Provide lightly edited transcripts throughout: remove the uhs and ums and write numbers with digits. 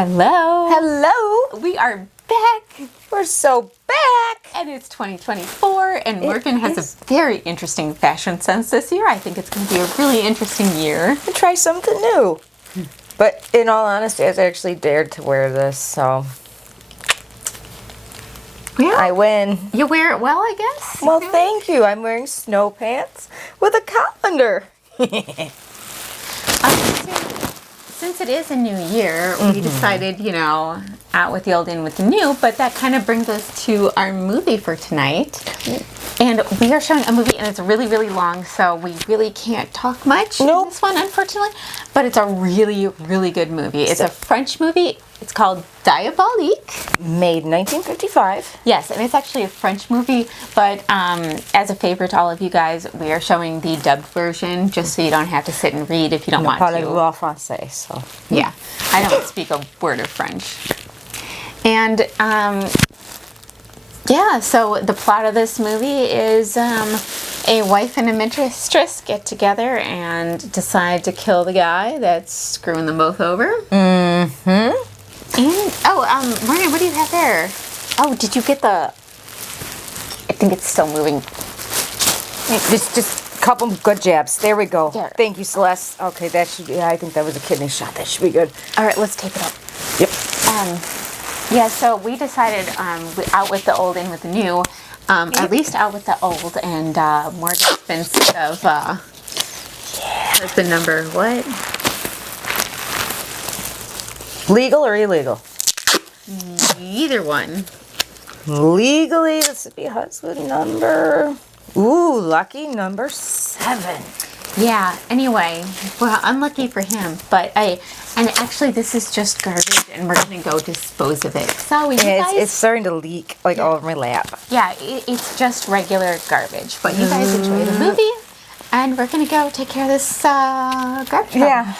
Hello. Hello. We are back. We're so back. And it's 2024, and Morgan has a very interesting fashion sense this year. I think it's going to be a really interesting year. To try something new. But in all honesty, I actually dared to wear this, so Well, I win. you wear it well, I guess. Well, thank you. I'm wearing snow pants with a colander. Since it is a new year, we decided, out with the old, in with the new, but that kind of brings us to our movie for tonight. And we are showing a movie, and it's really, really long, so we really can't talk much in this one, unfortunately. But it's a really, really good movie. It's a French movie. It's called Diabolique. Made in 1955. Yes, and it's actually a French movie, but as a favor to all of you guys, we are showing the dubbed version, just so you don't have to sit and read if you don't want to. Parlez-vous français, so. Yeah, I don't speak a word of French. And, so the plot of this movie is a wife and a mistress get together and decide to kill the guy that's screwing them both over. Mm-hmm. And, Maria, what do you have there? Oh, did you get the... I think it's still moving. Just a couple good jabs. There we go. There. Thank you, Celeste. Okay, that should be... I think that was a kidney shot. That should be good. All right, let's tape it up. Yep. So we decided out with the old, in with the new. At least out with the old. And Morgan's been sick of... husband number what? Legal or illegal? Either one. Legally, this would be husband number... Ooh, lucky number 7. Yeah, anyway, well, unlucky for him, but and actually this is just garbage, and we're going to go dispose of it. So you guys... It's starting to leak, all over my lap. Yeah, it's just regular garbage, but you guys enjoy the movie, and we're going to go take care of this garbage. Yeah.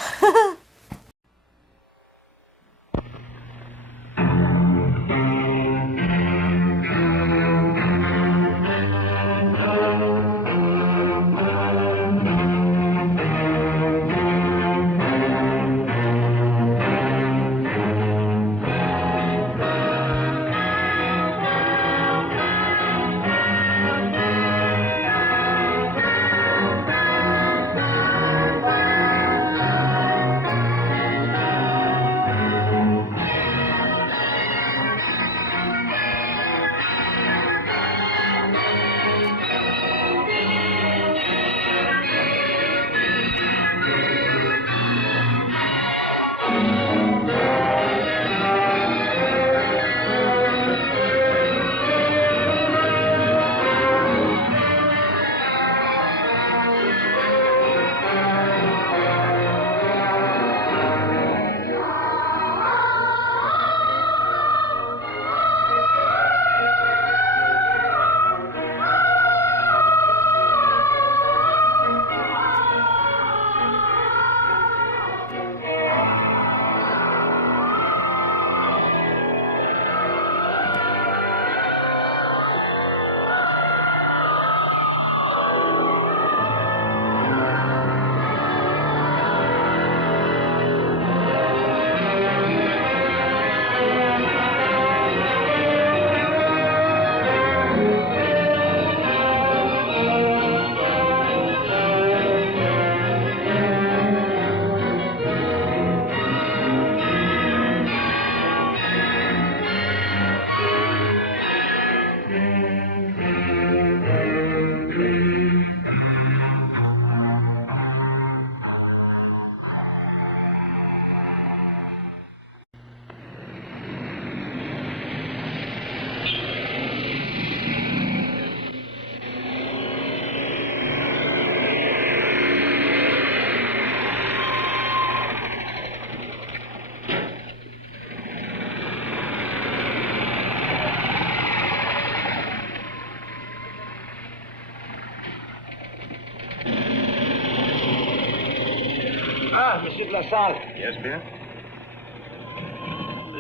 Michel Delassalle. Yes, Pierre?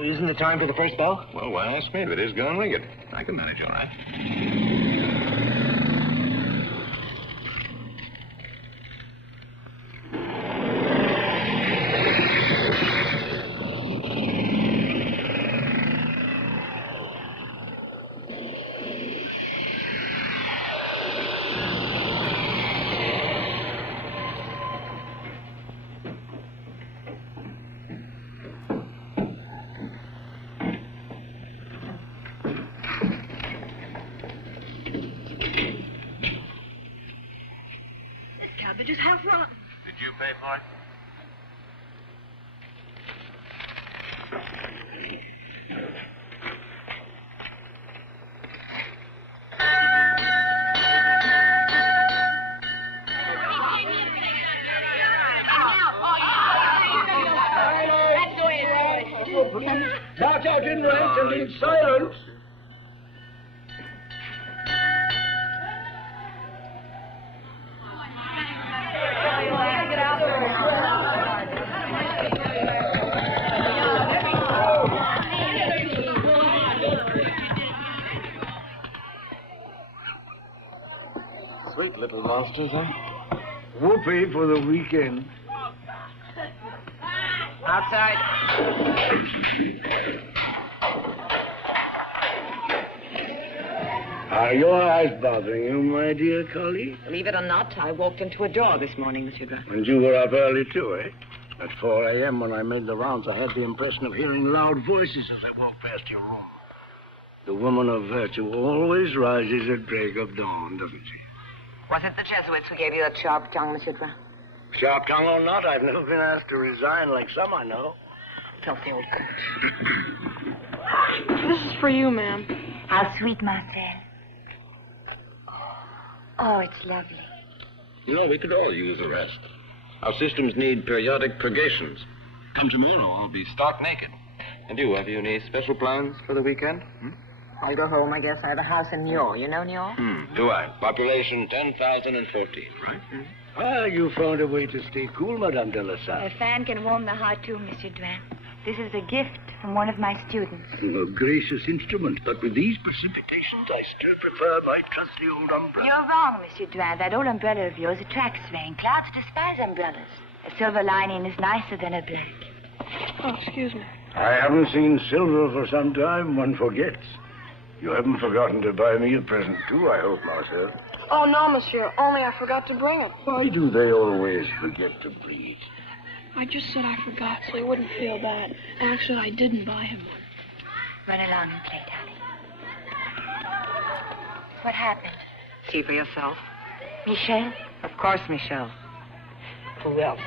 Isn't it time for the first bell? Well, why ask me? If it is, go and ring it. I can manage all right. Did you pay for it? Not out in ranks and in silence. Sweet little monsters, huh? Whoopee for the weekend. Outside. Are your eyes bothering you, my dear colleague? Believe it or not, I walked into a door this morning, Monsieur Drouin. And you were up early too, eh? At 4 a.m. when I made the rounds, I had the impression of hearing loud voices as I walked past your room. The woman of virtue always rises at break of dawn, doesn't she? Was it the Jesuits who gave you that sharp tongue, Monsieur Drouin? Sharp tongue or not, I've never been asked to resign like some I know. Filthy old coach. This is for you, ma'am. How sweet, Marcel. Oh, it's lovely. You know, we could all use a rest. Our systems need periodic purgations. Come tomorrow, I'll be stark naked. And you, have you any special plans for the weekend? I'll go home, I guess. I have a house in Niort. You know Niort? Do I? Population 10,014, right? Ah, you found a way to stay cool, Madame Delassalle. A fan can warm the heart too, Monsieur Drouin. This is a gift from one of my students. A gracious instrument, but with these precipitations, I still prefer my trusty old umbrella. You're wrong, Monsieur Drouin. That old umbrella of yours attracts rain. Clouds despise umbrellas. A silver lining is nicer than a black. Oh, excuse me. I haven't seen silver for some time. One forgets. You haven't forgotten to buy me a present, too, I hope, Marcel. Oh, no, monsieur. Only I forgot to bring it. Why do they always forget to bring it? I just said I forgot so he wouldn't feel bad. Actually, I didn't buy him one. Run along and play, darling. What happened? See for yourself. Michel? Of course, Michel. Who else?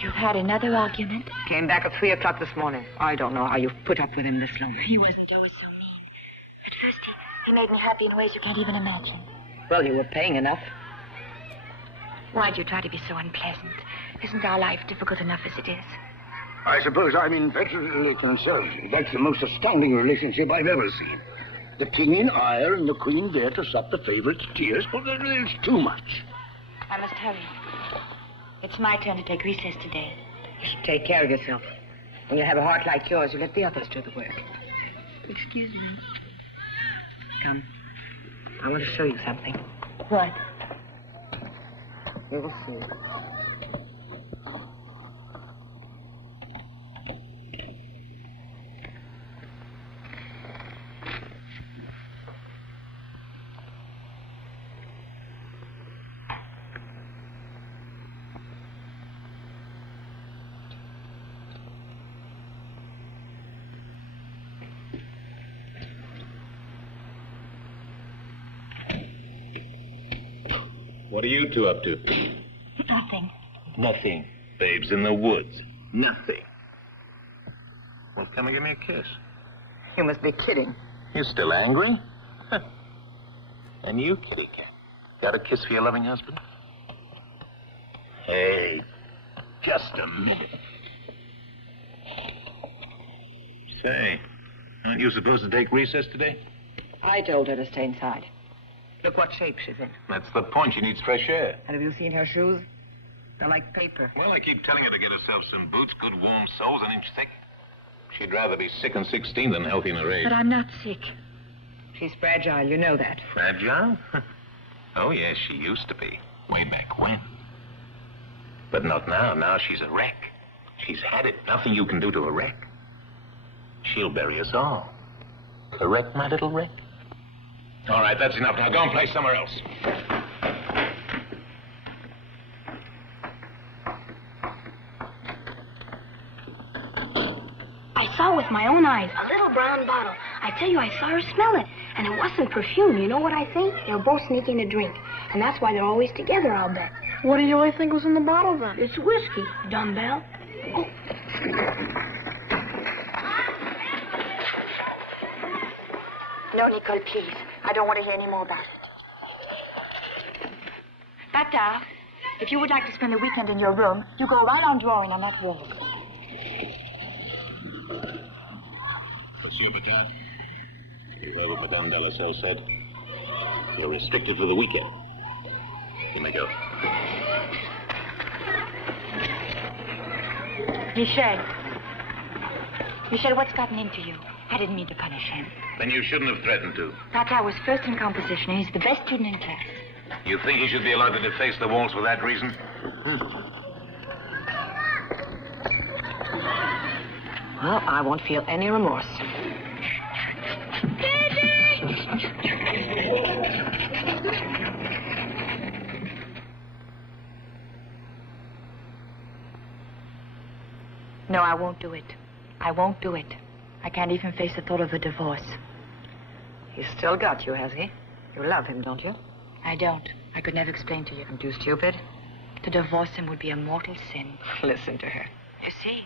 You've had another argument? Came back at 3 o'clock this morning. I don't know how you've put up with him this long. He wasn't always so mean. At first, he made me happy in ways you can't even imagine. Well, you were paying enough. Why'd you try to be so unpleasant? Isn't our life difficult enough as it is? I suppose I'm infectedly concerned. That's the most astounding relationship I've ever seen. The king in ire and the queen there to stop the favorite's tears. Well, it's too much. I must hurry. It's my turn to take recess today. You should take care of yourself. When you have a heart like yours, you let the others do the work. Excuse me. Come. I want to show you something. What? You will see. What are you two up to? Nothing. Nothing. Babes in the woods. Nothing. Well, come and give me a kiss. You must be kidding. You still angry? And you, kitty cat, got a kiss for your loving husband? Hey, just a minute. Say, aren't you supposed to take recess today? I told her to stay inside. Look what shape she's in. That's the point. She needs fresh air. And have you seen her shoes? They're like paper. Well, I keep telling her to get herself some boots, good warm soles, an inch thick. She'd rather be sick in 16 than healthy in her age. But I'm not sick. She's fragile, you know that. Fragile? Oh, yes, she used to be. Way back when. But not now. Now she's a wreck. She's had it. Nothing you can do to a wreck. She'll bury us all. Correct, my little wreck? All right, that's enough. Now go and play somewhere else. I saw with my own eyes a little brown bottle. I tell you, I saw her smell it. And it wasn't perfume. You know what I think? They were both sneaking a drink. And that's why they're always together, I'll bet. What do you really think was in the bottle then? It's whiskey, dumbbell. No, Nicole, please. I don't want to hear any more about it. Bata, if you would like to spend the weekend in your room, you go right on drawing on that wall. Monsieur Bata, you heard what Madame Delassalle said? You're restricted for the weekend. You may go. Michel, what's gotten into you? I didn't mean to punish him. Then you shouldn't have threatened to. Tata was first in composition, and he's the best student in class. You think he should be allowed to deface the walls for that reason? Well, I won't feel any remorse. No, I won't do it. I won't do it. I can't even face the thought of a divorce. He's still got you, has he? You love him, don't you? I don't. I could never explain to you. I'm too stupid. To divorce him would be a mortal sin. Listen to her. You see?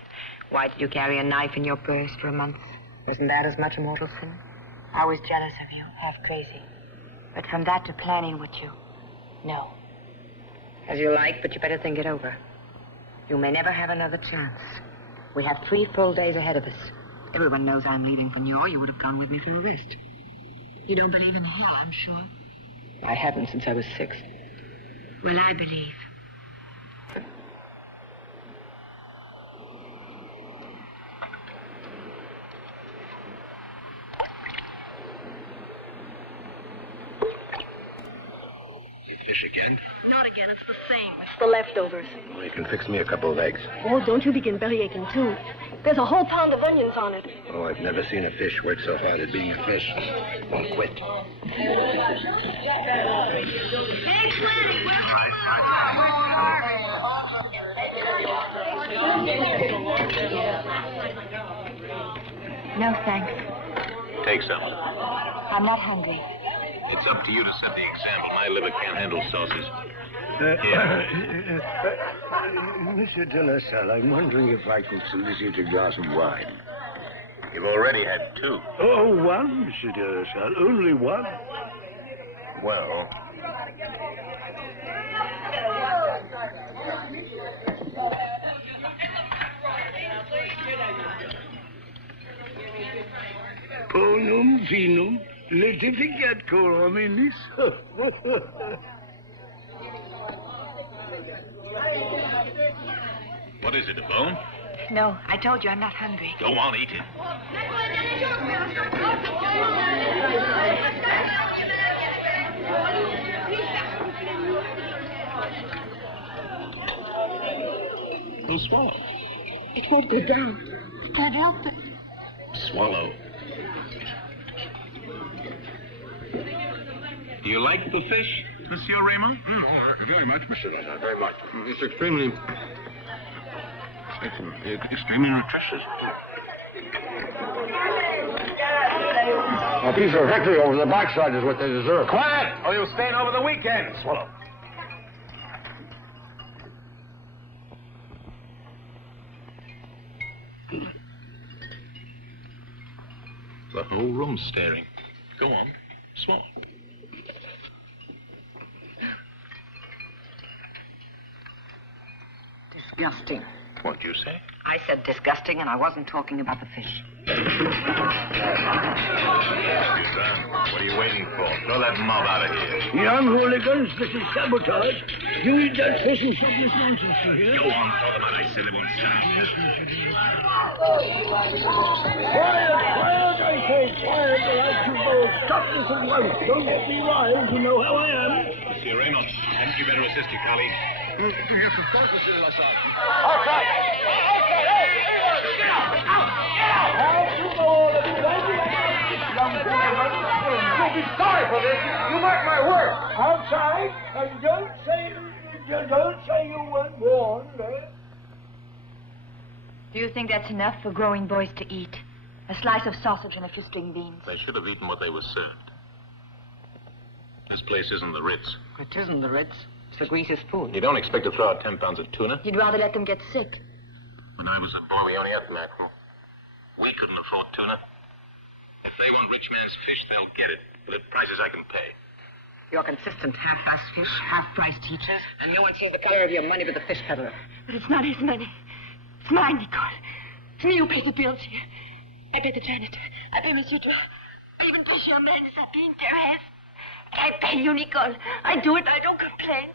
Why did you carry a knife in your purse for a month? Wasn't that as much a mortal sin? I was jealous of you, half crazy. But from that to planning with you, no. As you like, but you better think it over. You may never have another chance. We have 3 full days ahead of us. Everyone knows I'm leaving for New York. You would have gone with me for a rest. You don't believe in hell, I'm sure. I haven't since I was 6. Well, I believe. You fish again? Not again, it's the same. It's the leftovers. Well, you can fix me a couple of eggs. Oh, don't you begin belly aching, too. There's a whole pound of onions on it. Oh, I've never seen a fish work so hard at being a fish. Won't quit. No, thanks. Take some. I'm not hungry. It's up to you to set the example. My liver can't handle sauces. Monsieur Delassalle, I'm wondering if I could solicit a glass of wine. You've already had 2. Oh, one, Monsieur Delassalle. Only one. Well, Bonum vinum letificat cor hominis. what is it, a bone? No, I told you I'm not hungry. Go on, eat it. Well, swallow. It won't go down. Can't help it. Swallow. Do you like the fish, Monsieur Raymond? Very much, Monsieur Delassalle, very much. It's extremely nutritious. A piece of hickory over the backside is what they deserve. Quiet, or you'll stay over the weekend. Swallow. The whole room's staring. Go on, swallow. Disgusting. What'd you say? I said disgusting, and I wasn't talking about the fish. What are you waiting for? Throw that mob out of here. Young hooligans, this is sabotage. You eat that fish and stop this nonsense, you hear? Go on, throw them out. I said it won't stop. Quiet, I say, quiet, or else you go stop this at once. Don't get me riled, you know how I am. Monsieur Raymond, hadn't you better assist your colleague? Yes, of course, Monsieur Delassalle. You'll be sorry for this. You mark my word. Outside, and don't say you weren't warned, eh? Do you think that's enough for growing boys to eat? A slice of sausage and a few string beans. They should have eaten what they were served. This place isn't the Ritz. It isn't the Ritz. It's for greasy spoon. You don't expect to throw out 10 pounds of tuna? You'd rather let them get sick. When I was a boy, we only had mackerel. We couldn't afford tuna. If they want rich man's fish, they'll get it. But at prices I can pay. You're consistent. Half-price fish, half-price teachers, and no one sees the color of your money but the fish peddler. But it's not his money. It's mine, Nicole. It's me who pays the bills here. I pay the janitor. I pay Monsieur Dra. I even pay Germaine, Sabine, Thérèse. I pay you, Nicole. I do it. I don't complain.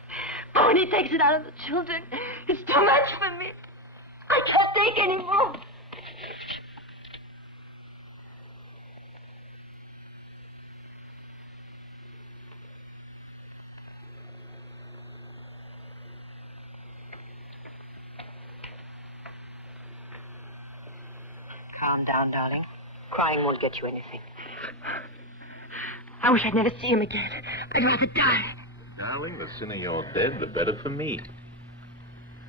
But when he takes it out of the children, it's too much for me. I can't take any more. Calm down, darling. Crying won't get you anything. I wish I'd never see him again. I'd rather die. Darling, the sooner you're dead, the better for me.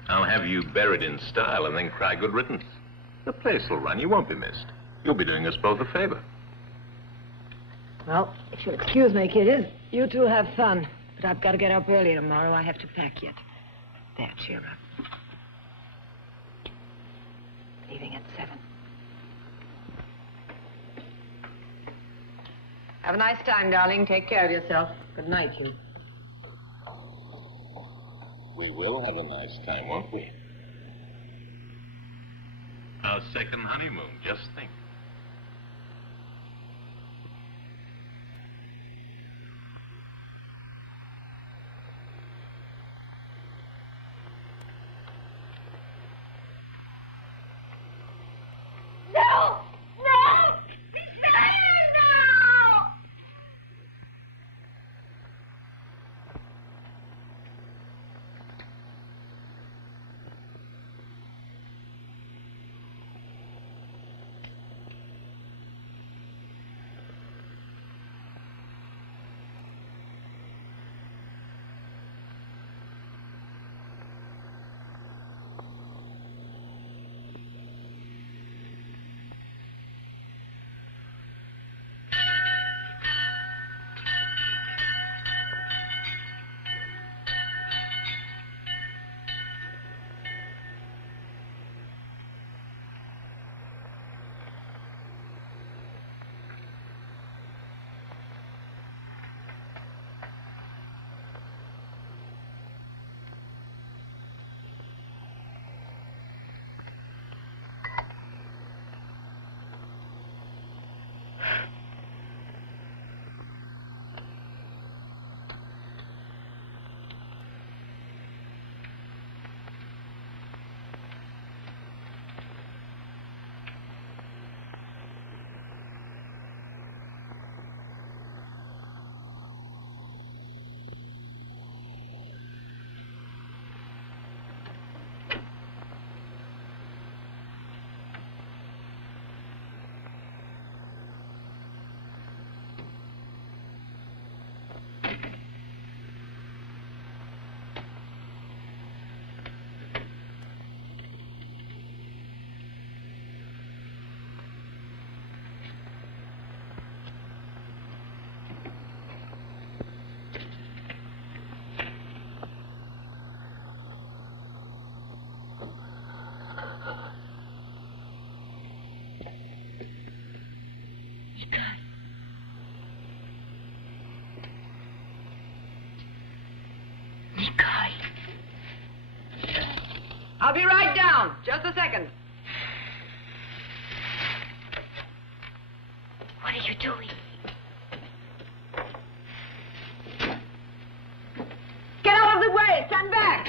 I'll have you buried in style and then cry good riddance. The place will run. You won't be missed. You'll be doing us both a favor. Well, if you'll excuse me, kiddies, you two have fun. But I've got to get up early tomorrow. I have to pack yet. There, cheer up. Leaving at 7. Have a nice time, darling. Take care of yourself. Good night, you. We will have a nice time, won't we? Our second honeymoon, just think. No! No! I'll be right down. Just a second. What are you doing? Get out of the way. Stand back.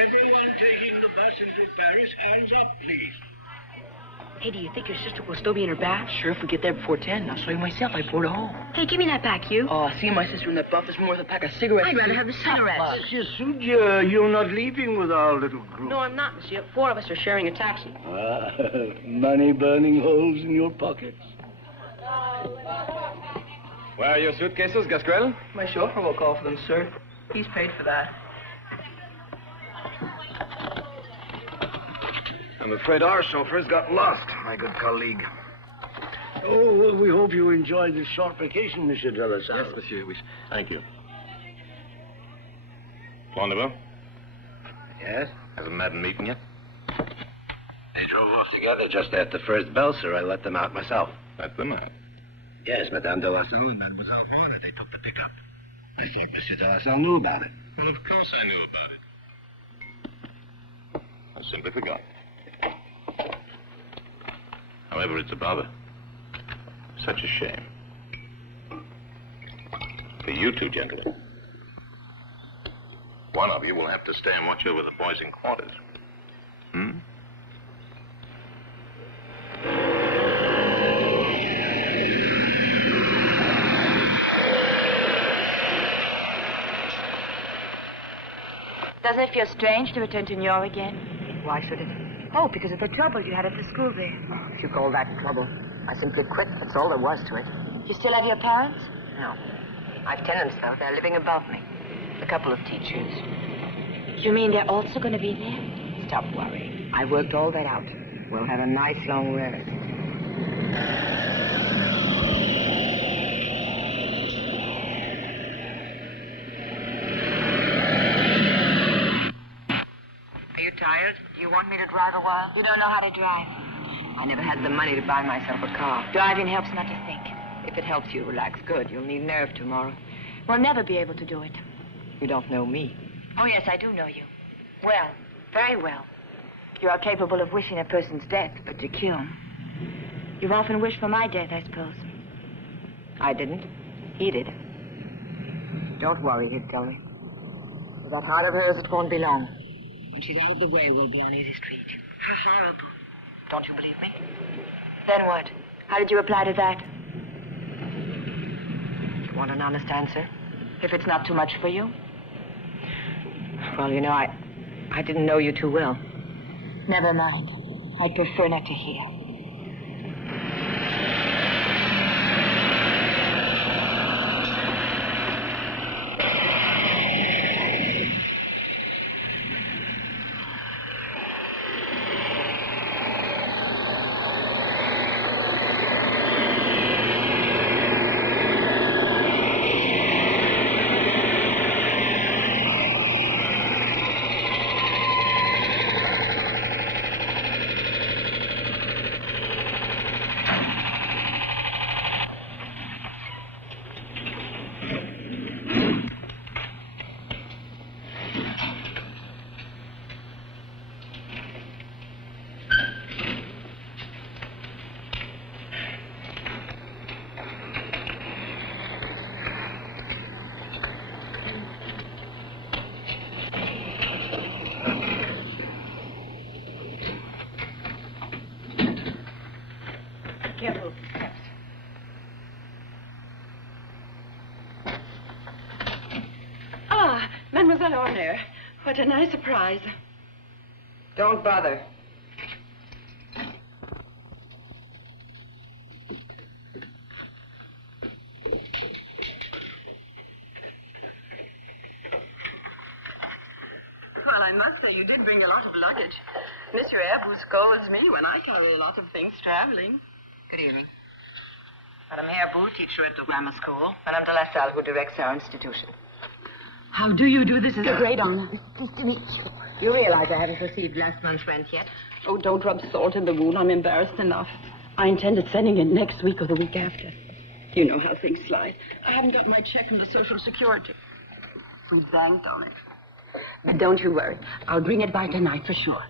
Everyone taking the bus into Paris, hands up, please. Hey, do you think your sister will still be in her bath? Sure, if we get there before 10. I'll show you myself. I poured a hole. Hey, give me that back, you. Oh, seeing my sister in that buff is more worth a pack of cigarettes. I'd rather have the cigarettes. Monsieur Sudia, you're not leaving with our little group. No, I'm not, monsieur. 4 of us are sharing a taxi. Ah, money burning holes in your pockets. Where are your suitcases, Gasquel? My chauffeur will call for them, sir. He's paid for that. I'm afraid our chauffeur's got lost, my good colleague. Oh, well, we hope you enjoyed this short vacation, Monsieur Delassalle. Yes, monsieur, oui. Thank you. Flaunts? Yes? Hasn't Madden eaten yet? They drove off together just at the first bell, sir. I let them out myself. Let them out. Yes, Madame Delassalle and Mademoiselle Horner, they took the pickup. I thought Monsieur Delassalle knew about it. Well, of course I knew about it. I simply forgot. However, it's a bother. Such a shame. For you two gentlemen. One of you will have to stay and watch over the boys in quarters. Hmm? Doesn't it feel strange to return to New York again? Why should it? Oh, because of the trouble you had at the school there. If you call that trouble, I simply quit. That's all there was to it. You still have your parents? No. I've tenants, though. They're living above me. A couple of teachers. You mean they're also going to be there? Stop worrying. I worked all that out. We'll have a nice long rest. Are you tired? Do you want me to drive a while? You don't know how to drive. I never had the money to buy myself a car. Driving helps not to think. If it helps you relax, good. You'll need nerve tomorrow. We'll never be able to do it. You don't know me. Oh, yes, I do know you. Well, very well. You are capable of wishing a person's death, but to kill. You've often wished for my death, I suppose. I didn't. He did. Don't worry, he'd tell me. With that heart of hers, it won't be long. When she's out of the way, we'll be on easy street. How horrible. Don't you believe me? Then what? How did you apply to that? You want an honest answer? If it's not too much for you? Well, you know, I didn't know you too well. Never mind. I'd prefer not to hear. Careful. Ah, Mademoiselle Horner. What a nice surprise. Don't bother. Well, I must say you did bring a lot of luggage. Monsieur Airbus scolds me when I carry a lot of things traveling. Good evening. Madame Airbus, teacher at the grammar school. Madame Delassalle, who directs our institution. How do you do? This is a great honor. Nice to meet you. You realize I haven't received last month's rent yet? Oh, don't rub salt in the wound. I'm embarrassed enough. I intended sending it next week or the week after. You know how things slide. I haven't got my check from the Social Security. We banked on it. But don't you worry. I'll bring it by tonight for sure.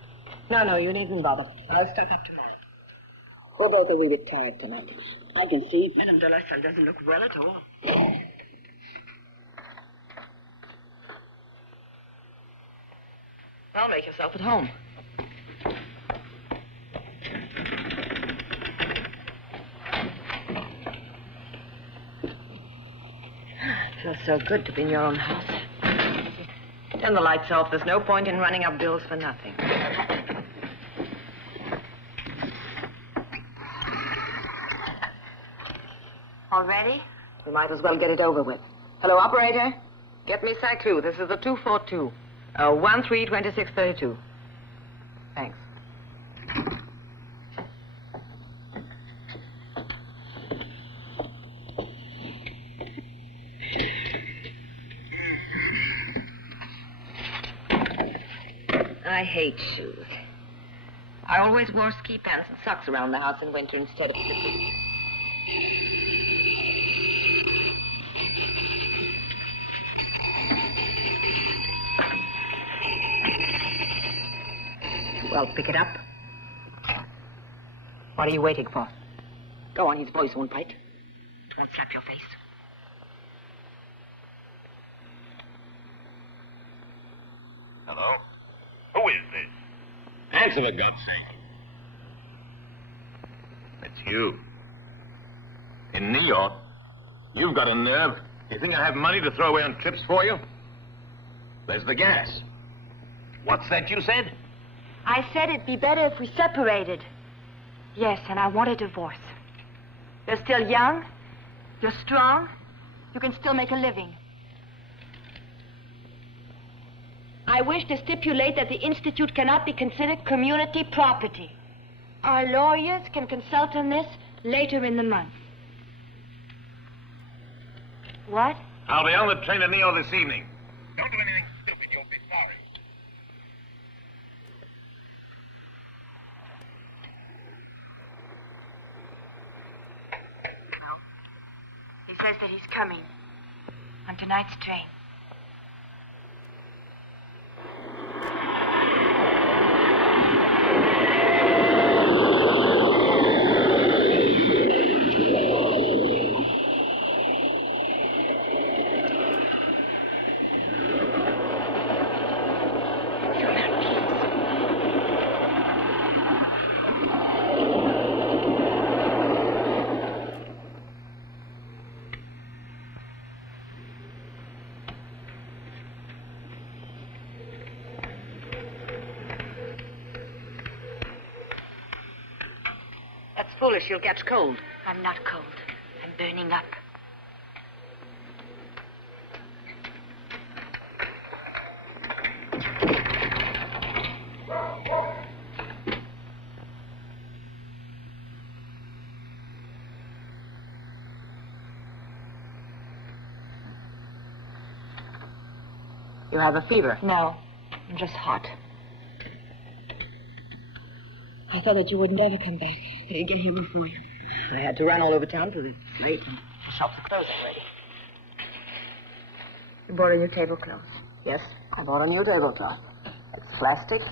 No, you needn't bother. I'll stock up tomorrow. We're both a wee bit tired tonight. I can see Madame Delassalle doesn't look well at all. Well, make yourself at home. It feels so good to be in your own house. Turn the lights off. There's no point in running up bills for nothing. Already? We might as well get it over with. Hello, operator. Get me Saint-Cloud. This is the 242. 132632. Thanks. I hate shoes. I always wore ski pants and socks around the house in winter instead of slippers. Well, pick it up. What are you waiting for? Go on, his voice won't bite. It won't slap your face. Hello? Who is this? Answer for God's sake. It's you. In New York? You've got a nerve. You think I have money to throw away on trips for you? There's the gas. What's that you said? I said it'd be better if we separated. Yes, and I want a divorce. You're still young. You're strong. You can still make a living. I wish to stipulate that the Institute cannot be considered community property. Our lawyers can consult on this later in the month. What? I'll be on the train to Neo this evening. Don't do anything stupid. You'll be sorry. He says that he's coming on tonight's train. Foolish, you'll catch cold. I'm not cold. I'm burning up. You have a fever? No, I'm just hot. I thought that you would never come back. Did you get here before you? I had to run all over town till it's late and the shops are closed already. You bought a new tablecloth? Yes, I bought a new tabletop. It's plastic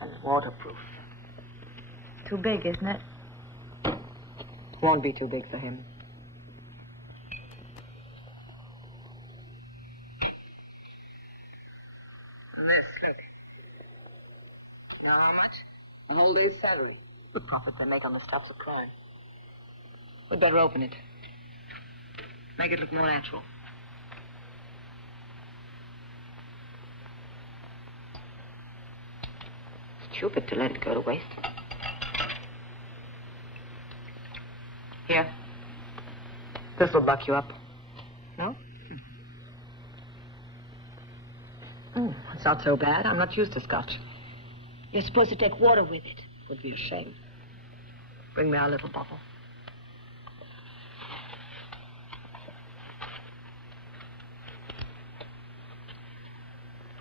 and waterproof. Too big, isn't it? Won't be too big for him. And this. You know how much? A whole day's salary. The profit they make on the stuff's a crime. We'd better open it. Make it look more natural. Stupid to let it go to waste. Here. This'll buck you up. No? Oh, it's not so bad. I'm not used to scotch. You're supposed to take water with it. Would be a shame. Bring me our little bottle.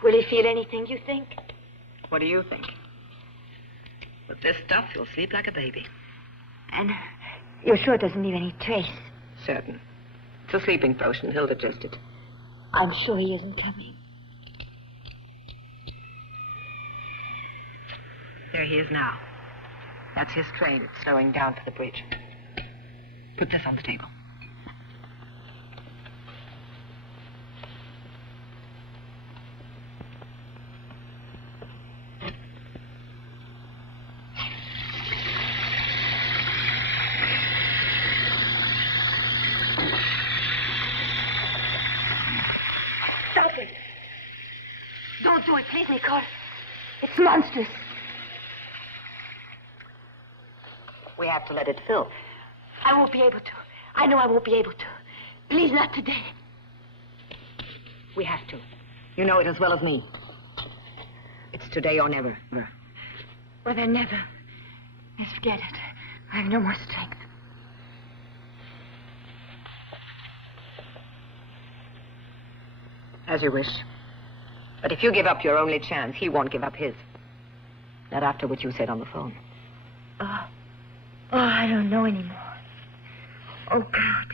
Will he feel anything, you think? What do you think? With this stuff, you'll sleep like a baby. And you're sure it doesn't leave any trace? Certain. It's a sleeping potion. He'll digest it. I'm sure he isn't coming. There he is now. That's his train. It's slowing down for the bridge. Put this on the table. Stop it! Don't do it, please, Nicole. It's monstrous. We have to let it fill. I won't be able to. I know I won't be able to. Please, not today. We have to. You know it as well as me. It's today or never. Well, then never. Yes, forget it. I have no more strength. As you wish. But if you give up your only chance, he won't give up his. Not after what you said on the phone. Oh, I don't know anymore. Oh, God.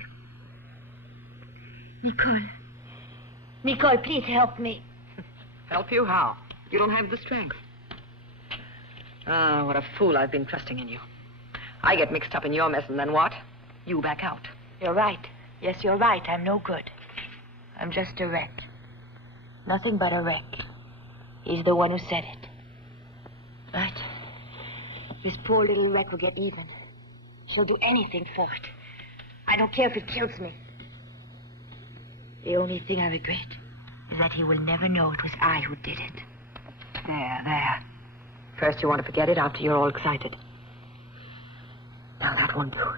Nicole, please help me. Help you? How? You don't have the strength. Ah, what a fool I've been trusting in you. I get mixed up in your mess, and then what? You back out. You're right. Yes, you're right. I'm no good. I'm just a wreck. Nothing but a wreck. He's the one who said it. Right? This poor little wreck will get even. She'll do anything for it. I don't care if it kills me. The only thing I regret is that he will never know it was I who did it. There. First you want to forget it, after you're all excited. Now that won't do.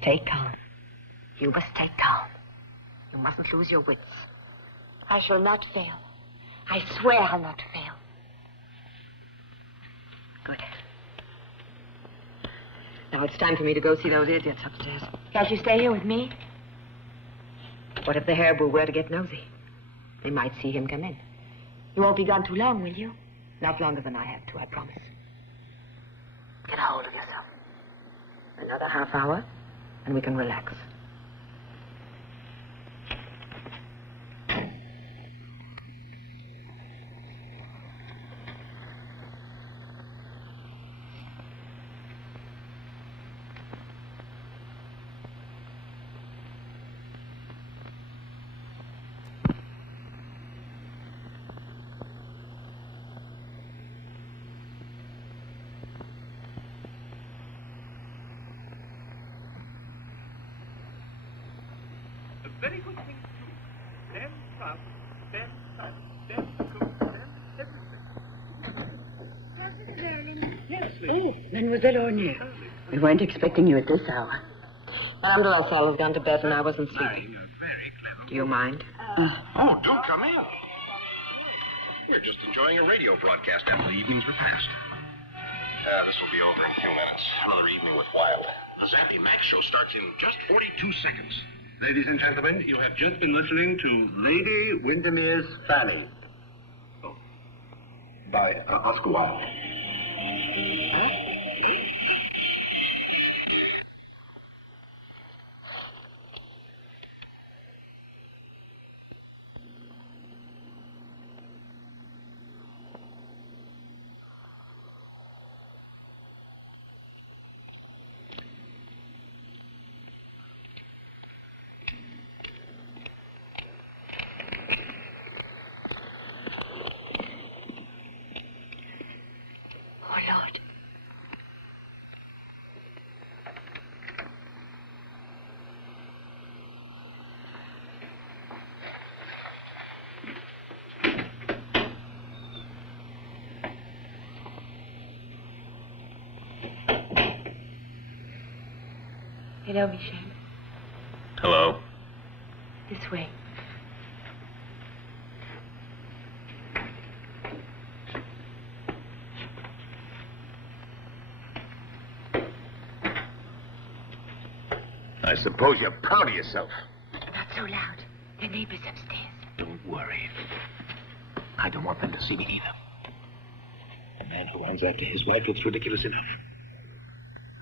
Stay calm. You must stay calm. You mustn't lose your wits. I shall not fail. I swear I'll not fail. Good. Now it's time for me to go see those idiots upstairs. Can't you stay here with me? What if the hairboo were to get nosy? They might see him come in. You won't be gone too long, will you? Not longer than I have to, I promise. Get a hold of yourself. Another half hour, and we can relax. Very good thing to do. Then trust, then touch, then cook, then everything. Yes, Oh, Mademoiselle Ornay. We weren't expecting you at this hour. Madame Delassalle has gone to bed and I wasn't sleeping. Do you mind? Oh, do come in. We're just enjoying a radio broadcast after the evening's repast. This will be over in a few minutes. Another evening with Wilde. The Zappy Max show starts in just 42 seconds. Ladies and gentlemen, you have just been listening to Lady Windermere's Fanny. Oh. By Oscar Wilde. Huh? Hello, Michel. Hello. This way. I suppose you're proud of yourself. Not so loud. The neighbors upstairs. Don't worry. I don't want them to see me either. A man who runs after his wife looks ridiculous enough.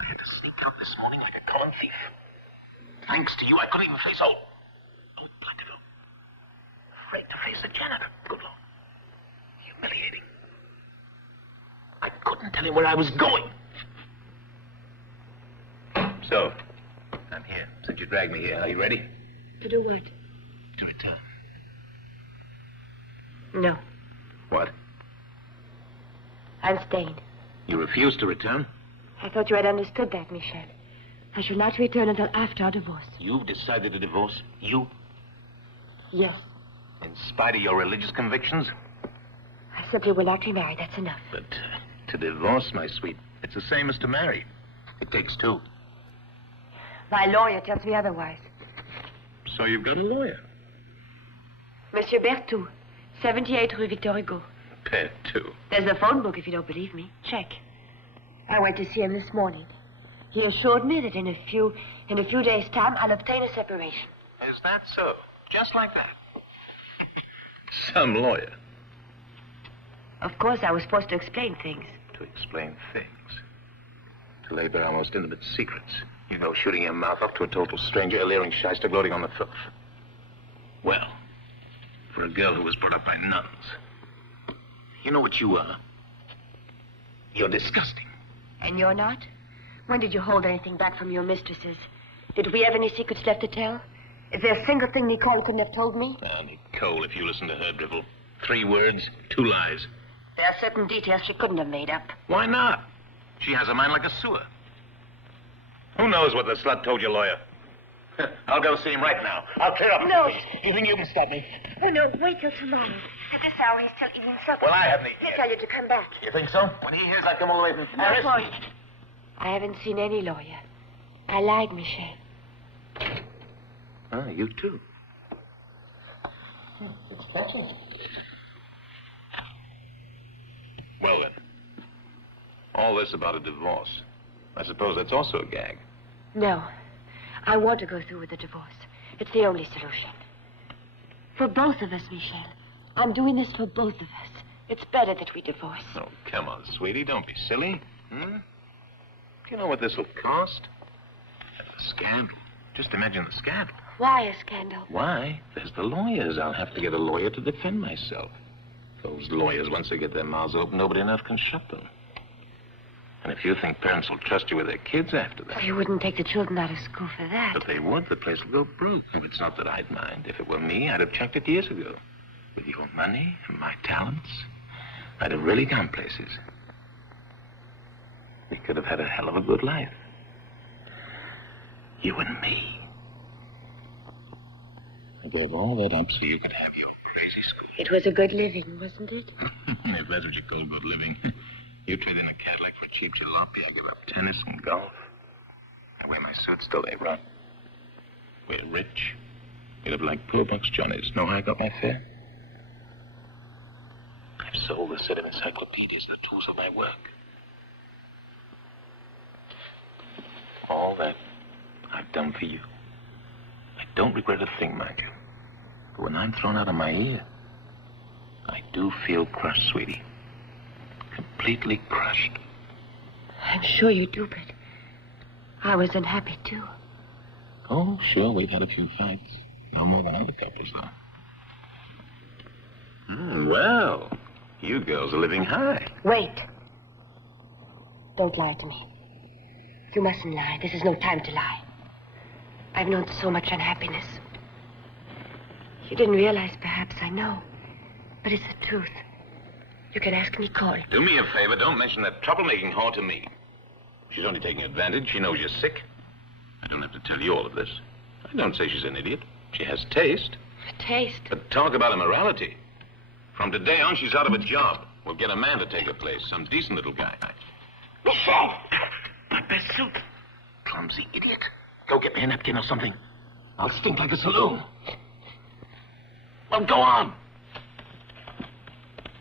I had to sneak out this morning like a common thief. Thanks to you, I couldn't even face old Plentiful. Afraid to face the janitor. Good Lord. Humiliating. I couldn't tell him where I was going. So, I'm here. Since you dragged me here, are you ready? To do what? To return. No. What? I'm staying. You refuse to return? I thought you had understood that, Michel. I shall not return until after our divorce. You've decided to divorce? You? Yes. In spite of your religious convictions? I simply will not remarry. That's enough. But to divorce, my sweet, it's the same as to marry. It takes two. My lawyer tells me otherwise. So you've got a lawyer? Monsieur Berthoud, 78 Rue Victor Hugo. Berthoud. There's a phone book if you don't believe me. Check. I went to see him this morning. He assured me that in a few days' time, I'll obtain a separation. Is that so? Just like that? Some lawyer. Of course, I was supposed to explain things. To explain things. To lay bare our most intimate secrets. You know, shooting your mouth off to a total stranger, a leering shyster gloating on the filth. Well, for a girl who was brought up by nuns, you know what you are? You're disgusting. And you're not? When did you hold anything back from your mistresses? Did we have any secrets left to tell? Is there a single thing Nicole couldn't have told me? Nicole, if you listen to her drivel. 3 words, 2 lies. There are certain details she couldn't have made up. Why not? She has a mind like a sewer. Who knows what the slut told your lawyer? I'll go see him right now. I'll clear up. No. You think you can stop me? Oh, no, wait till tomorrow. At this hour, he's still eating supper. Well, I haven't eaten He'll tell you to come back. You think so? When he hears I come all the way from Paris? No, I haven't seen any lawyer. I lied, Michel. Ah, you too. It's touching. Well, then. All this about a divorce. I suppose that's also a gag. No. I want to go through with the divorce. It's the only solution. For both of us, Michel. I'm doing this for both of us. It's better that we divorce. Oh, come on, sweetie. Don't be silly. Do you know what this will cost? The scandal. Just imagine the scandal. Why a scandal? Why? There's the lawyers. I'll have to get a lawyer to defend myself. Those lawyers, once they get their mouths open, nobody on earth can shut them. And if you think parents will trust you with their kids after that... Well, you wouldn't take the children out of school for that. But they would. The place will go broke. It's not that I'd mind. If it were me, I'd have chucked it years ago. With your money and my talents, I'd have really gone places. We could have had a hell of a good life. You and me. I gave all that up so you could have your crazy school. It was a good living, wasn't it? If that's what you call good living. You trade in a Cadillac for a cheap jalopy, I'll give up tennis and golf. I wear my suits till they run. We're rich. We live like poor bucks Johnnies. Know how I got my fare? I've sold a set of encyclopedias, the tools of my work. All that I've done for you. I don't regret a thing, mind you. But when I'm thrown out of my ear, I do feel crushed, sweetie. Completely crushed. I'm sure you do, but I was unhappy, too. Oh, sure, we've had a few fights. No more than other couples, though. Well, you girls are living high. Wait. Don't lie to me. You mustn't lie. This is no time to lie. I've known so much unhappiness. You didn't realize, perhaps, I know. But it's the truth. You can ask Nicole. Do me a favor. Don't mention that troublemaking whore to me. She's only taking advantage. She knows you're sick. I don't have to tell you all of this. I don't say she's an idiot. She has taste. Taste? But talk about immorality. From today on, she's out of a job. We'll get a man to take her place. Some decent little guy. Michel! My best suit. Clumsy idiot. Go get me a napkin or something. I'll stink like a saloon. Well, go on.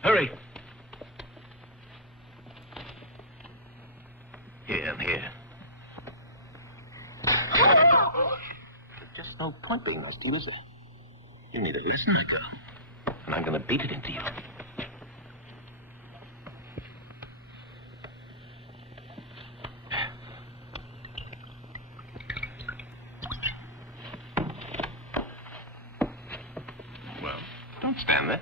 Hurry. Here and here. There's just no point being nice to you, is there? You need a lesson, I girl. And I'm going to beat it into you. Well, don't stand there.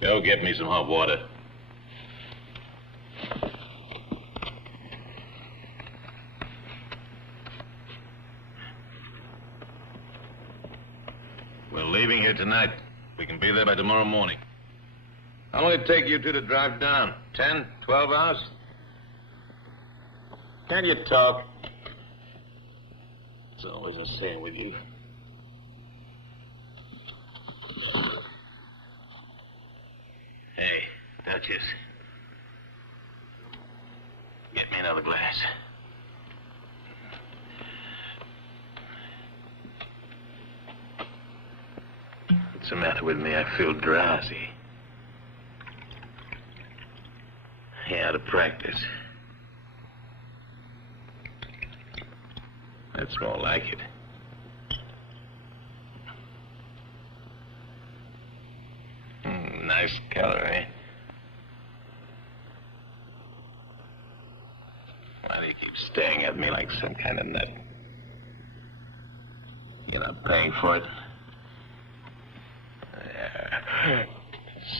Go get me some hot water. We're leaving here tonight. We can be there by tomorrow morning. How long will it take you two to drive down? 10, 12 hours? Can you talk? It's always a sin with you. Hey, Duchess. Get me another glass. What's the matter with me? I feel drowsy. Yeah, out of practice. That's more like it. Nice color, eh? Why do you keep staring at me like some kind of nut? You're not paying for it?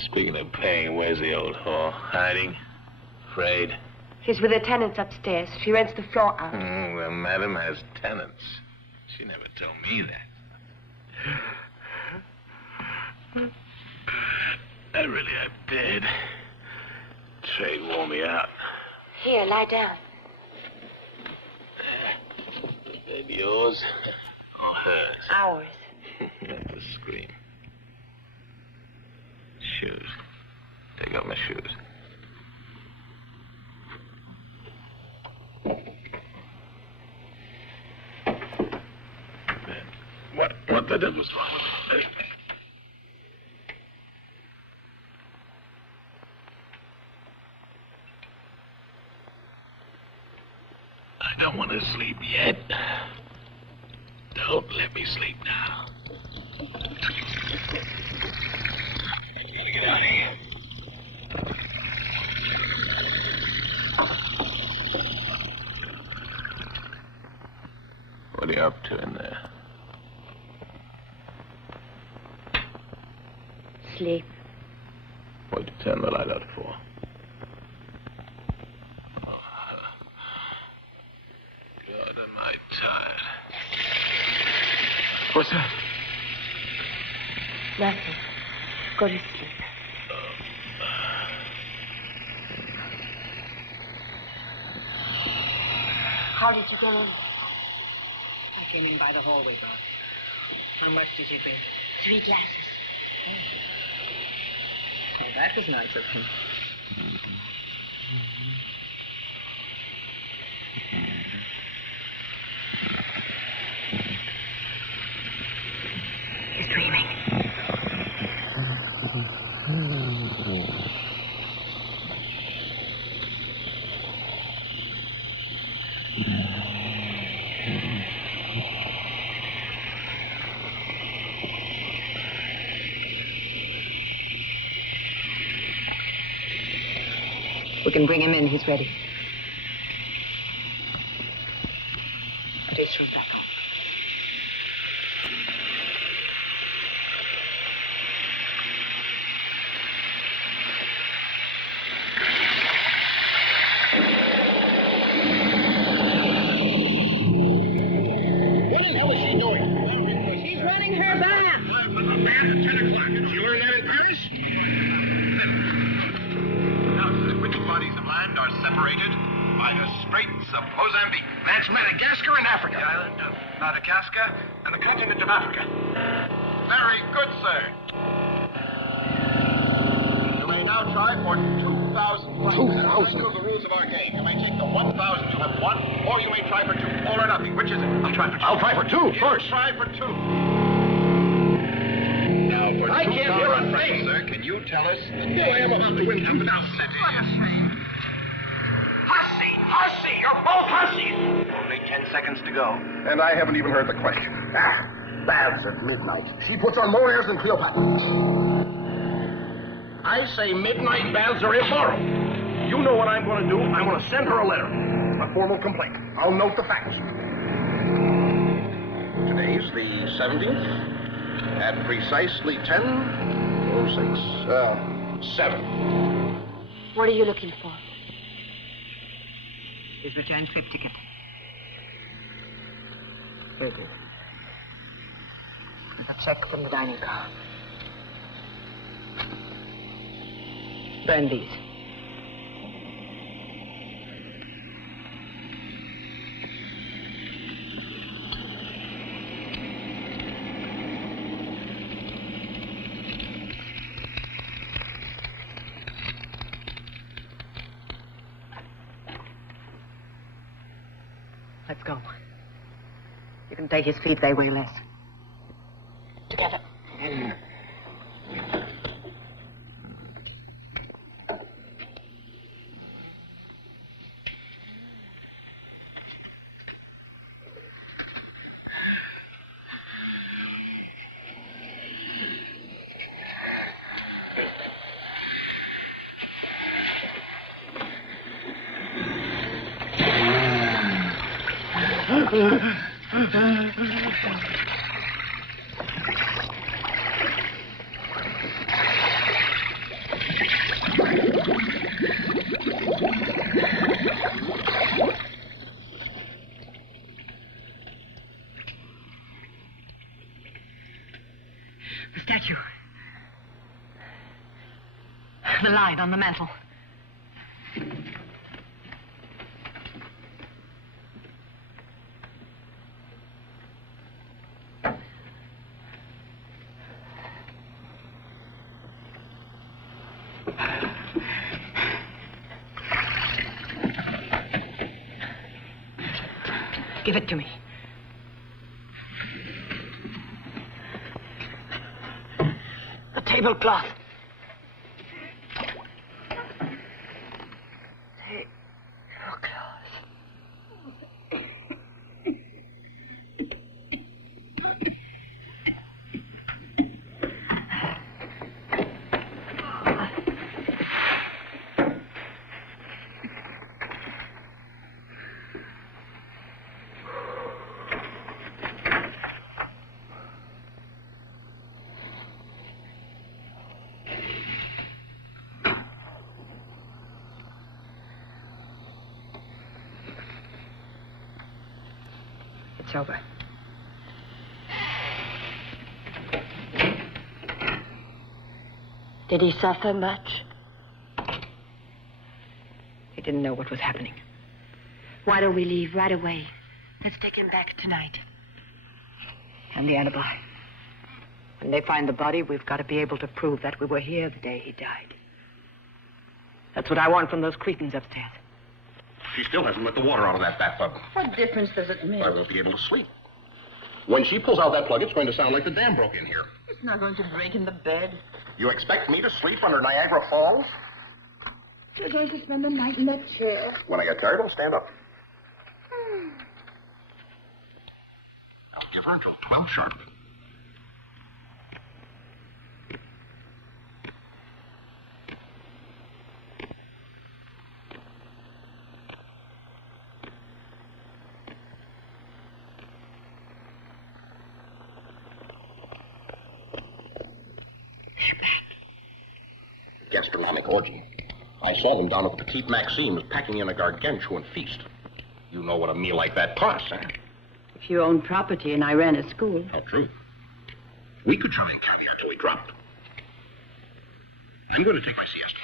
Speaking of paying, where's the old whore? Hiding? Afraid? She's with the tenants upstairs. She rents the floor out. Well, madam has tenants. She never told me that. I really am dead. Trade wore me out. Here, lie down. That yours or hers? Ours. That's a scream. Shoes. Take off my shoes. What the devil's wrong with me? I don't want to sleep yet. Don't let me sleep now. Get out of here. What are you up to in there? Sleep. What'd you turn the light out for? God, am I tired. What's that? Nothing. Go to sleep. How did you get in? I came in by the hallway door. How much did you drink? 3 glasses. Oh, that was nice of him. He's dreaming. We can bring him in. He's ready. Please turn back on. What the hell is she doing? She's running her bath. From the bath at 10 o'clock. Did you learn that in Paris? The quitting bodies of land are separated by the Straits of Mozambique. That's Madagascar and Africa. The island of Madagascar and the continent of Africa. Very good, sir. You may now try for 2,000. 2,000? The rules of our game. You may take the 1,000 you have won, or you may try for 2, all or nothing. Which is it? I'll try for 2 first. Try for 2. Now for I can't hear a thing. Sir, can you tell us? Well, I am about to win something else. Hussy! You're both hussies! Only 10 seconds to go. And I haven't even heard the question. Baths at midnight. She puts on more airs than Cleopatra. I say midnight baths are immoral. You know what I'm going to do. I'm going to send her a letter. A formal complaint. I'll note the facts. Today's the 17th. At precisely 10:06. 7. What are you looking for? His return trip ticket. Very good. A check from the dining car. Burn these. go. You can take his feet, they weigh less. Together. The statue. The line on the mantle. Give it to me. The tablecloth. It's over. Did he suffer much? He didn't know what was happening. Why don't we leave right away? Let's take him back tonight. And the alibi. When they find the body, we've got to be able to prove that we were here the day he died. That's what I want from those cretins upstairs. She still hasn't let the water out of that bathtub. What difference does it make? I won't be able to sleep. When she pulls out that plug, it's going to sound like the dam broke in here. It's not going to break in the bed. You expect me to sleep under Niagara Falls? You're going to spend the night in that chair. When I get tired, I'll stand up. I'll give her until 12 sharp. Gastronomic orgy. I saw them down at the Petite Maxime's packing in a gargantuan feast. You know what a meal like that costs, huh? If you owned property and I ran a school. Not true. We could chum in caviar till we dropped. I'm going to take my siesta.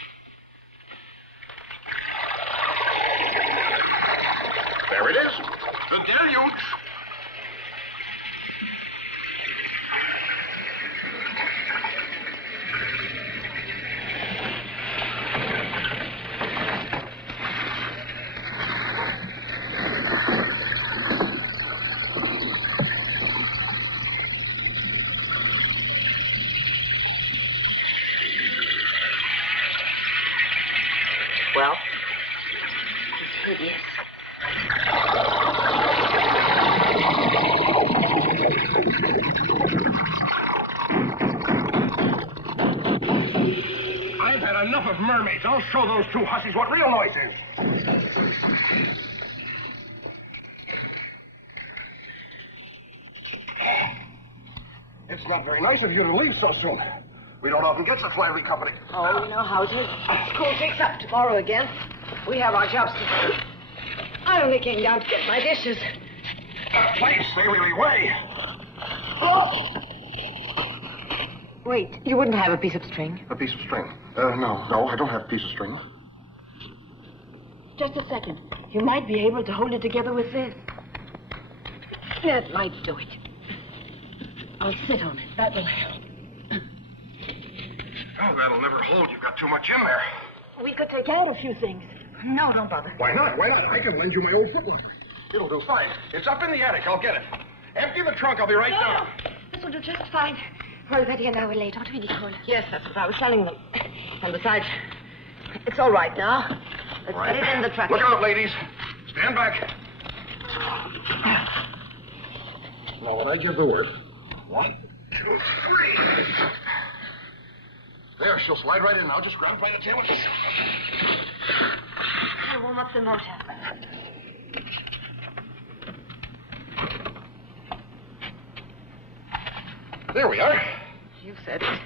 There it is. The deluge. Well? Hideous. I've had enough of mermaids. I'll show those two hussies what real noise is. It's not very nice of you to leave so soon. We don't often get such lively company. Oh, you know how it is. School takes up tomorrow again. We have our jobs to do. I only came down to get my dishes. Please, stay really way. Oh! Wait, you wouldn't have a piece of string? A piece of string? No, I don't have a piece of string. Just a second. You might be able to hold it together with this. That might do it. I'll sit on it. That will help. Oh, that'll never hold. You've got too much in there. We could take out a few things. No, don't bother. Why not? Why not? I can lend you my old footlocker. It'll do fine. It's up in the attic. I'll get it. Empty the trunk. I'll be right down. This will do just fine. We're already an hour late, aren't we, Nicole? Yes, that's what I was telling them. And besides, it's all right now. Let's Right. get it in the truck. Look out, ladies. Stand back. Now, when I give the word. 1, 2, 3. There, she'll slide right in now. Just grab it by the tail. I'll warm up the motor. There we are. You've said it.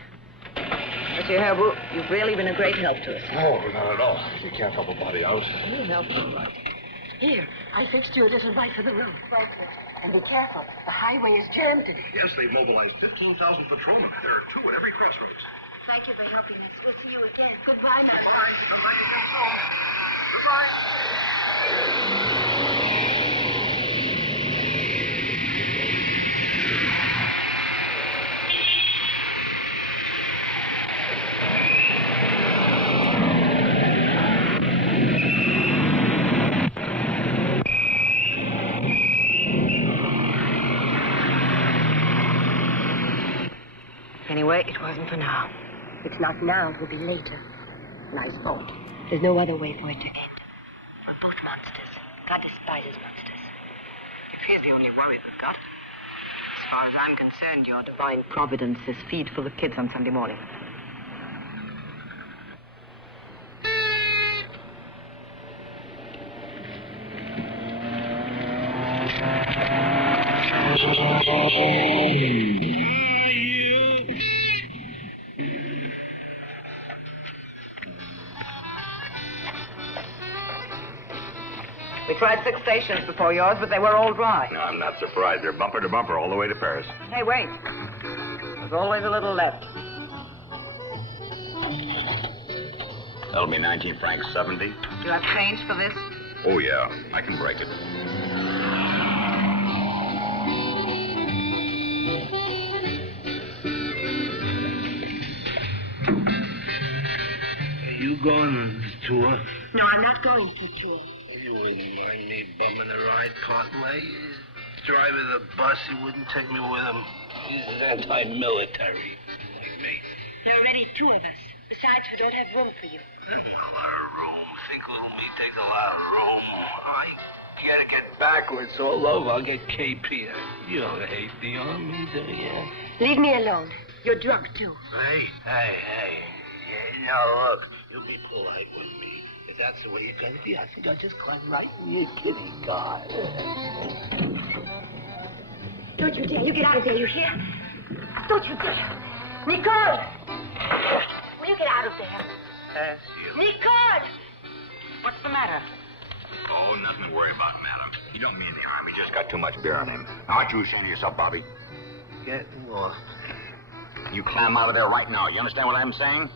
Monsieur Herbeau, you've really been a great help to us. No, not at all. You can't help a body out. You help me. Here, I fixed you a little light for the room. Right, and be careful. The highway is jammed. Yes, they've mobilized 15,000 patrolmen. There are 2 at every crossroads. Thank you for helping us. We'll see you again. Goodbye, now. Goodbye. Somebody say so. Goodbye. Anyway, it wasn't for now. It's not now. It will be later. Nice boat. There's no other way for it to end. We're both monsters. God despises monsters. If he's the only worry we've got. As far as I'm concerned, your divine providence is feed for the kids on Sunday morning. We tried 6 stations before yours, but they were all dry. No, I'm not surprised. They're bumper to bumper all the way to Paris. Hey, wait. There's always a little left. That'll be 19 francs 70. Do you have change for this? Oh, yeah. I can break it. Are you going on this tour? No, I'm not going to tour. You wouldn't mind me bumming a ride part way? Driving the bus, he wouldn't take me with him. He's anti-military, like me. There are already 2 of us. Besides, we don't have room for you. There's a lot of room. Think little me takes a lot of room. I gotta get backwards all over. I'll get KP. You don't hate the army, do you? Leave me alone. You're drunk, too. Hey. Yeah, now, look, you'll be polite with me. If that's the way you're gonna be, I think I'll just climb right in your kitty car. Don't you dare. You get out of there, you hear? Don't you dare. Nicole! Will you get out of there? Yes, you. Nicole! What's the matter? Oh, nothing to worry about, madam. You don't mean the army just got too much beer on him. Now, aren't you ashamed of yourself, Bobby? Getting lost. You climb out of there right now. You understand what I'm saying?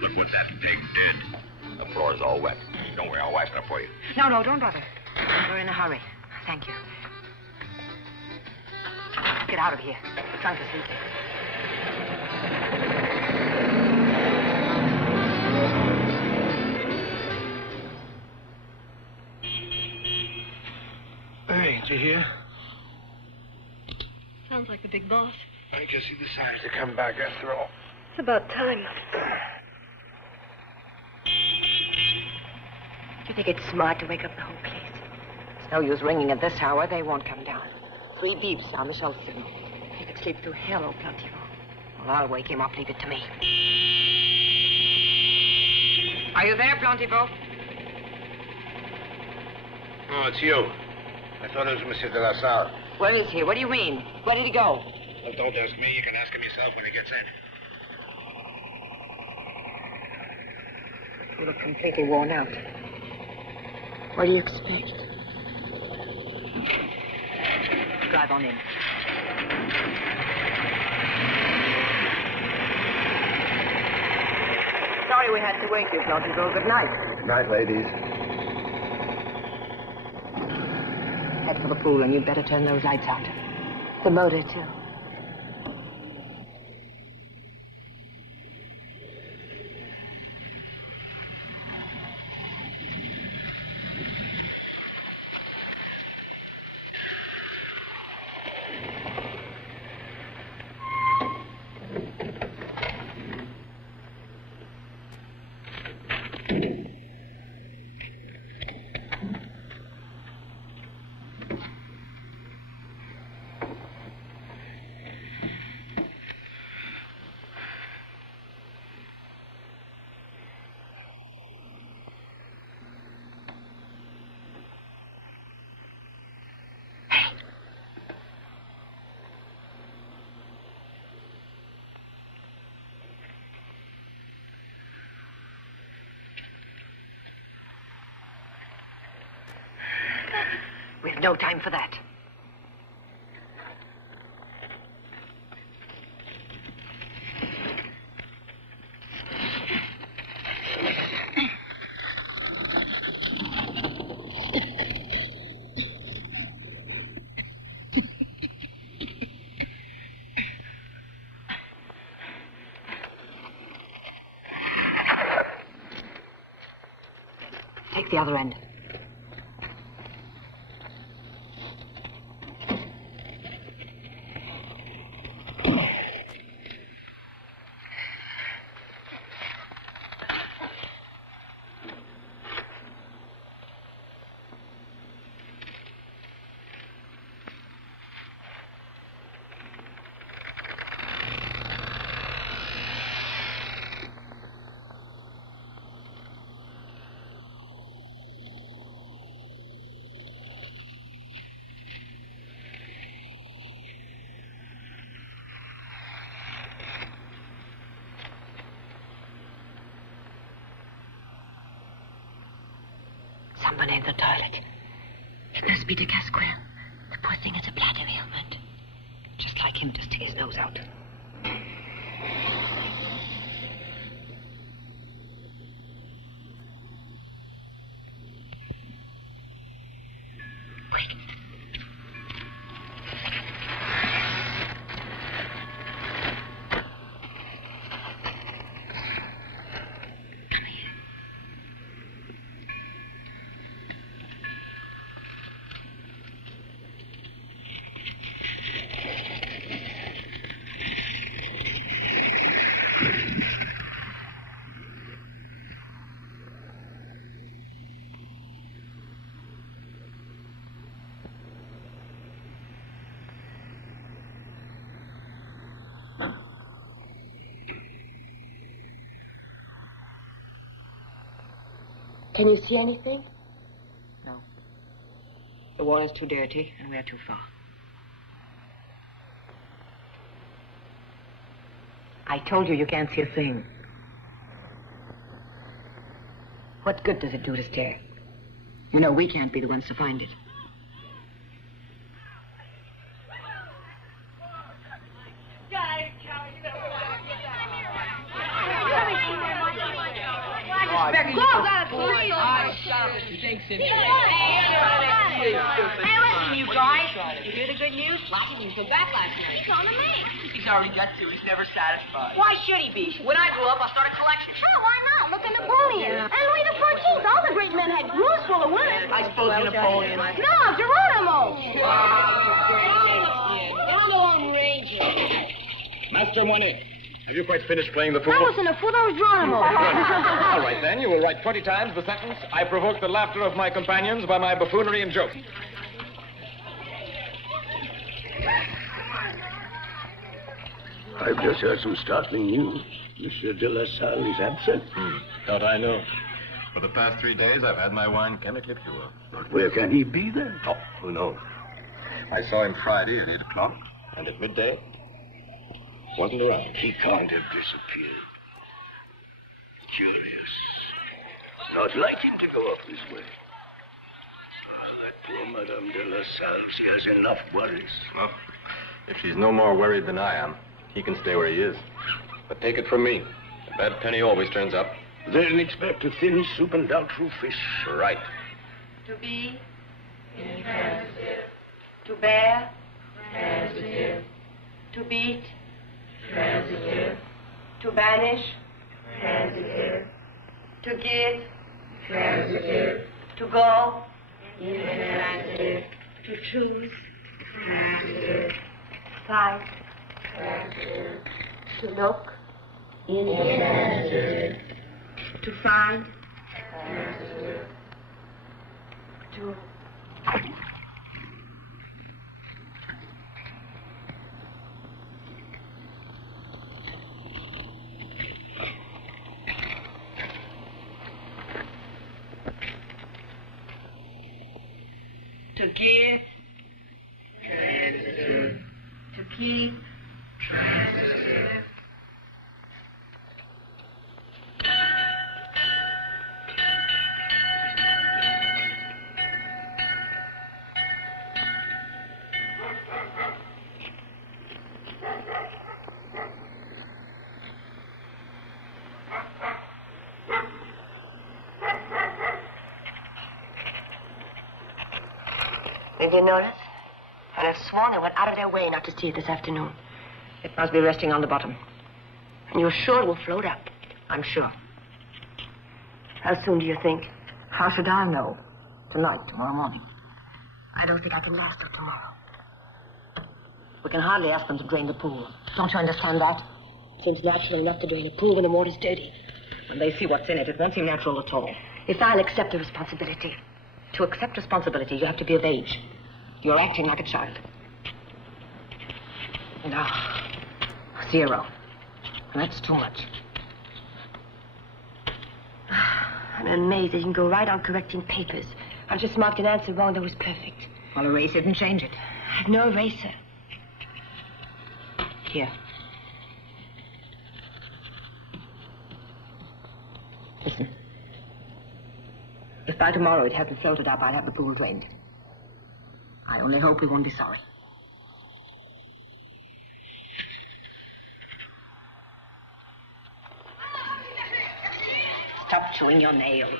Look what that pig did. The floor's all wet. Don't worry, I'll wipe it up for you. No, don't bother. We're in a hurry. Thank you. Get out of here. The trunk is leaking. Hey, ain't you here? Sounds like the big boss. I guess he decided to come back after all. It's about time. Do you think it's smart to wake up the whole place? It's no use ringing at this hour. They won't come down. 3 beeps on Michel's signal. He could sleep through hell, old Plantivo. Well, I'll wake him up. Leave it to me. Are you there, Plantivo? Oh, it's you. I thought it was Monsieur Delassalle. Where is he? What do you mean? Where did he go? Well, don't ask me. You can ask him yourself when he gets in. You look completely worn out. What do you expect? Drive on in. Sorry we had to wake you, Plantivo. Good night. Good night, ladies. Head for the pool, and you'd better turn those lights out. The motor, too. I've no time for that. Take the other end. Someone in the toilet. It must be the Gasquin. The poor thing has a bladder ailment. Just like him to stick his nose out. Can you see anything? No. The wall is too dirty, and we are too far. I told you you can't see a thing. What good does it do to stare? You know we can't be the ones to find it. Hey, listen, you guys. You hear the good news? Lockie didn't come back last night. He's on a me. He's already got two. He's never satisfied. Why should he be? When I grew up, I started collecting. Sure, why not? Look at Napoleon. And Louis XIV. All the great men had rooms full of women. I suppose Napoleon. No, Geronimo. Lone Ranger. Master Monet, have you quite finished playing the fool? That wasn't a fool, that was Geronimo. All right, then. You will write 20 times the sentence, I provoked the laughter of my companions by my buffoonery and joke. I've just heard some startling news. Monsieur Delassalle is absent. Don't I know? For the past 3 days, I've had my wine chemically pure. But where can he be then? Oh, who knows? I saw him Friday at 8 o'clock, and at midday, wasn't around. He can't have disappeared. Curious. Not like him to go off this way. That poor Madame Delassalle, she has enough worries. Well, if she's no more worried than I am, he can stay where he is. But take it from me, a bad penny always turns up. Then expect a thin soup and doubtful fish. Right. To be. Intransitive. To bear. Transitive. To beat. Transitive. To banish. Transitive. To give. Transitive. To go. Intransitive. To choose. Transitive. Fight. Transitive. To look. Intransitive. To find. Transitive. To. To give. Transitive. To keep. Transitive. Did you notice? And I've sworn they went out of their way not to see it this afternoon. It must be resting on the bottom. And you're sure it will float up? I'm sure. How soon do you think? How should I know? Tonight, tomorrow morning. I don't think I can last till tomorrow. We can hardly ask them to drain the pool. Don't you understand that? Seems natural enough to drain a pool when the water's dirty. When they see what's in it, it won't seem natural at all. If I'll accept the responsibility. To accept responsibility, you have to be of age. You're acting like a child. No. 0. And that's too much. I'm amazed that you can go right on correcting papers. I've just marked an answer wrong that was perfect. Well, erase it and change it. I have no eraser. Here. Listen. If by tomorrow it hasn't floated up, I'll have the pool drained. I only hope we won't be sorry. Stop chewing your nails.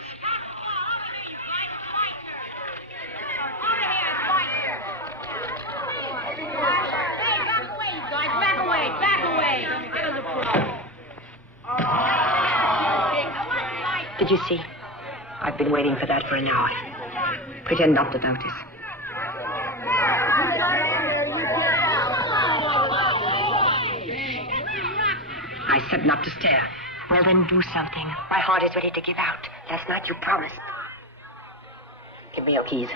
Did you see? I've been waiting for that for an hour. Pretend not to notice. I said not to stare. Well, then do something. My heart is ready to give out. Last night you promised. Give me your keys.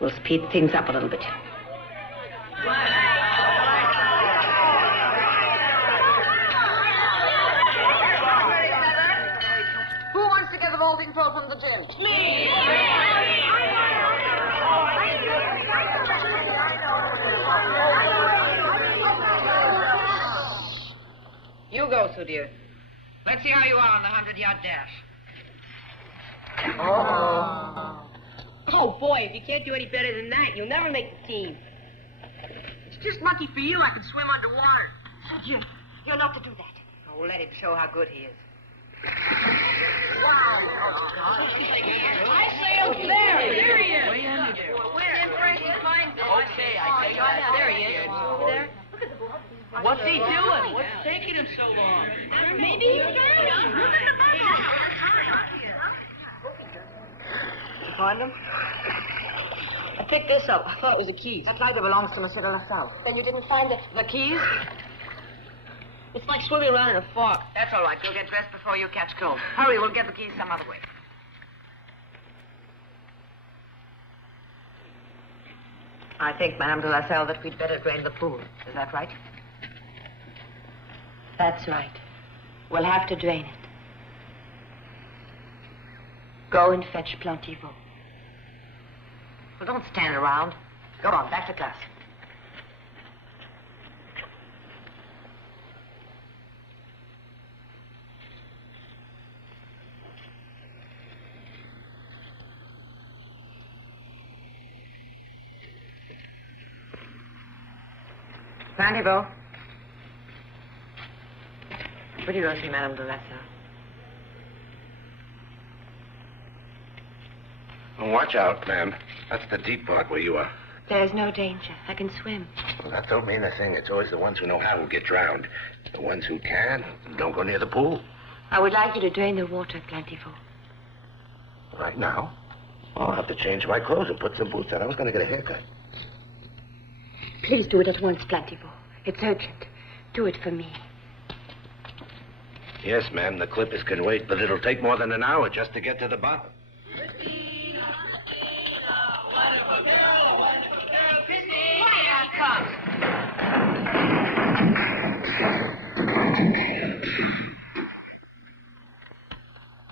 We'll speed things up a little bit. Who wants to get the vaulting pole from the gym? Me! You go, Sue, dear. Let's see how you are on the 100-yard dash. Oh, boy, if you can't do any better than that, you'll never make the team. It's just lucky for you I can swim underwater. Jim, you're not to do that. Oh, let him show how good he is. I say over there. There he is. Way under there. Okay, I tell you, there he is. Over there. What's he doing? What's taking him so long? Maybe he's scared. Look at the bubble. Did you find him? I picked this up. I thought it was the keys. That lighter belongs to Michel Delassalle. Then you didn't find it. The keys? It's like swimming around in a fog. That's all right. You'll get dressed before you catch cold. Hurry, we'll get the keys some other way. I think, Madame Delassalle, that we'd better drain the pool. Is that right? That's right. We'll have to drain it. Go and fetch Plantivo. Well, don't stand around. Go on, back to class. Plantivo. Would you go see Madame Delassalle? Oh, watch out, ma'am. That's the deep part where you are. There's no danger. I can swim. Well, that don't mean a thing. It's always the ones who know how who get drowned. The ones who can't don't go near the pool. I would like you to drain the water, Plantivo. Right now? I'll have to change my clothes and put some boots on. I was going to get a haircut. Please do it at once, Plantivo. It's urgent. Do it for me. Yes, ma'am, the clippers can wait, but it'll take more than an hour just to get to the bottom.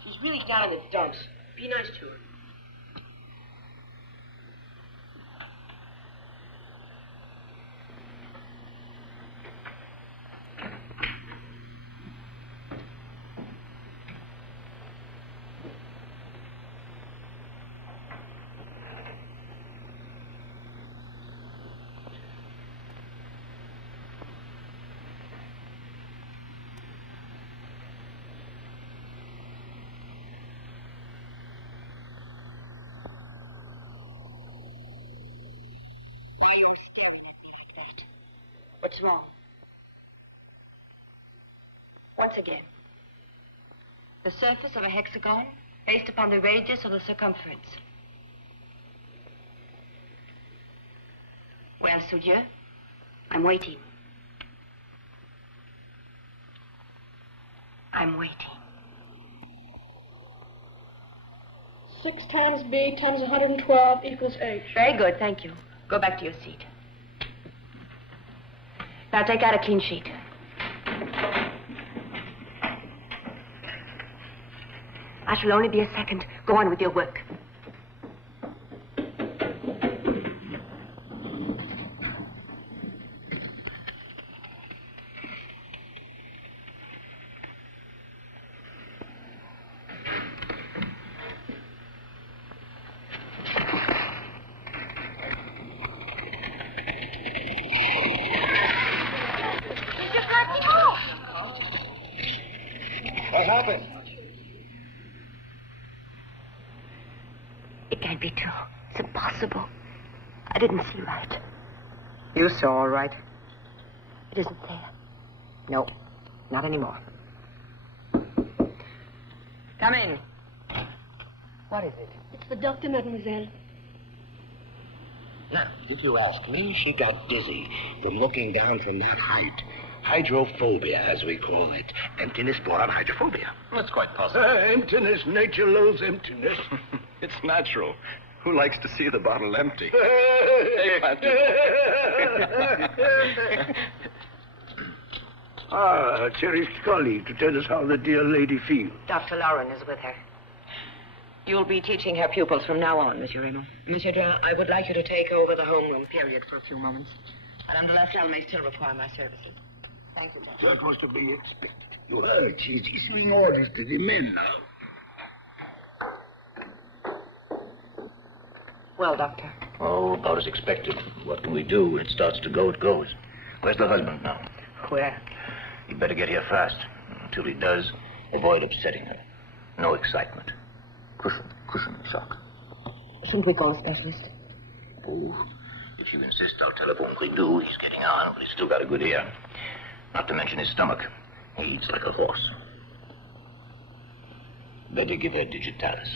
She's really down in the dumps. Be nice to her. What's wrong? Once again. The surface of a hexagon based upon the radius of the circumference. Well, Soudieu, I'm waiting. I'm waiting. 6 times B times 112 equals H. Very good, thank you. Go back to your seat. Now take out a clean sheet. I shall only be a second. Go on with your work. What happened? It can't be true. It's impossible. I didn't see right. You saw all right. It isn't there. No, not anymore. Come in. What is it? It's the doctor, mademoiselle. Now, if you ask me, she got dizzy from looking down from that height. Hydrophobia, as we call it. Emptiness brought on hydrophobia. That's quite possible. Emptiness. Nature loves emptiness. It's natural. Who likes to see the bottle empty? Ah, cherished colleague, to tell us how the dear lady feels. Dr. Lauren is with her. You'll be teaching her pupils from now on, Monsieur Raymond. Monsieur Drouin, I would like you to take over the homeroom period for a few moments. Madame Delassalle may still require my services. Thank you, Doctor. That was to be expected. You heard, she's issuing orders to the men now. Well, Doctor. Oh, about as expected. What can we do? It starts to go, it goes. Where's the husband now? Where? He'd better get here fast. Until he does, avoid upsetting her. No excitement. Cushion shock. Shouldn't we call a specialist? Oh, if you insist, I'll telephone Quidu. He's getting on, but he's still got a good ear. Not to mention his stomach. He eats like a horse. Better give her digitalis.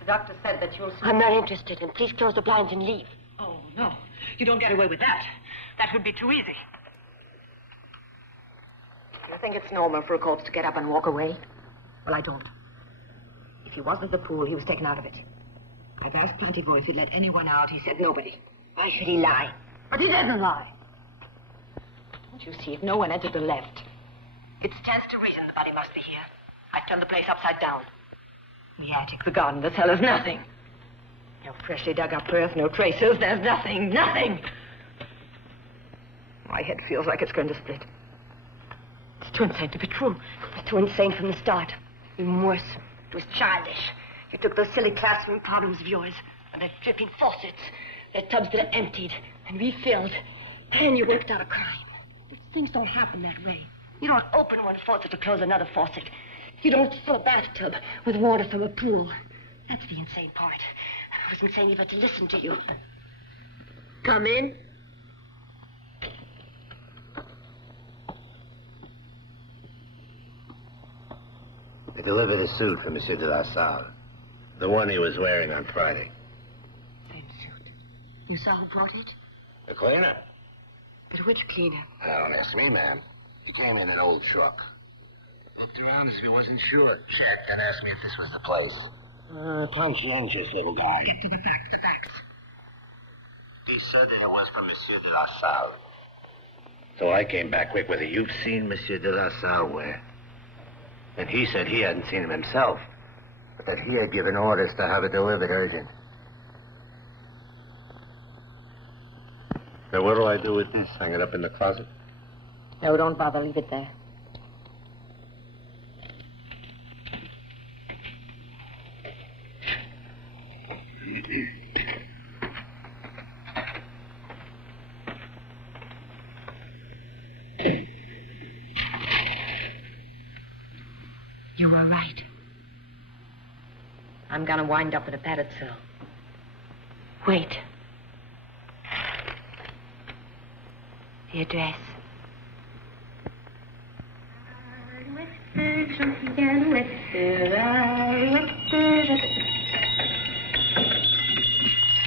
The doctor said that you'll... I'm not interested, and please close the blinds and leave. Oh, no. You don't get away with that. That would be too easy. You think it's normal for a corpse to get up and walk away? Well, I don't. If he wasn't at the pool, he was taken out of it. I've asked Plantiveau if he'd let anyone out. He said nobody. Why should he lie? But he didn't lie. Don't you see, if no one entered or left, it stands to reason the body must be here. I'd turn the place upside down. The attic, the garden, the cellar's nothing. No freshly dug up earth, no traces. There's nothing, nothing. My head feels like it's going to split. It's too insane to be true. It's too insane from the start. Even worse, it was childish. You took those silly classroom problems of yours, and their dripping faucets, their tubs that are emptied and refilled, and you worked out a crime. But things don't happen that way. You don't open one faucet to close another faucet. You don't fill a bathtub with water from a pool. That's the insane part. I was insane even to listen to you. Come in. They delivered a suit for Monsieur Delassalle. The one he was wearing on Friday. Same suit. You saw who brought it? The cleaner? But which cleaner? Don't ask me, ma'am. He came in an old truck. Looked around as if he wasn't sure. Checked and asked me if this was the place. Conscientious little guy. Get to the facts. He said that it was from Monsieur Delassalle. So I came back quick with it. You've seen Monsieur Delassalle where? And he said he hadn't seen him himself, but that he had given orders to have it delivered urgent. Now, what do I do with this? Hang it up in the closet? No, don't bother. Leave it there. I'm gonna wind up in a padded cell. Wait. The address.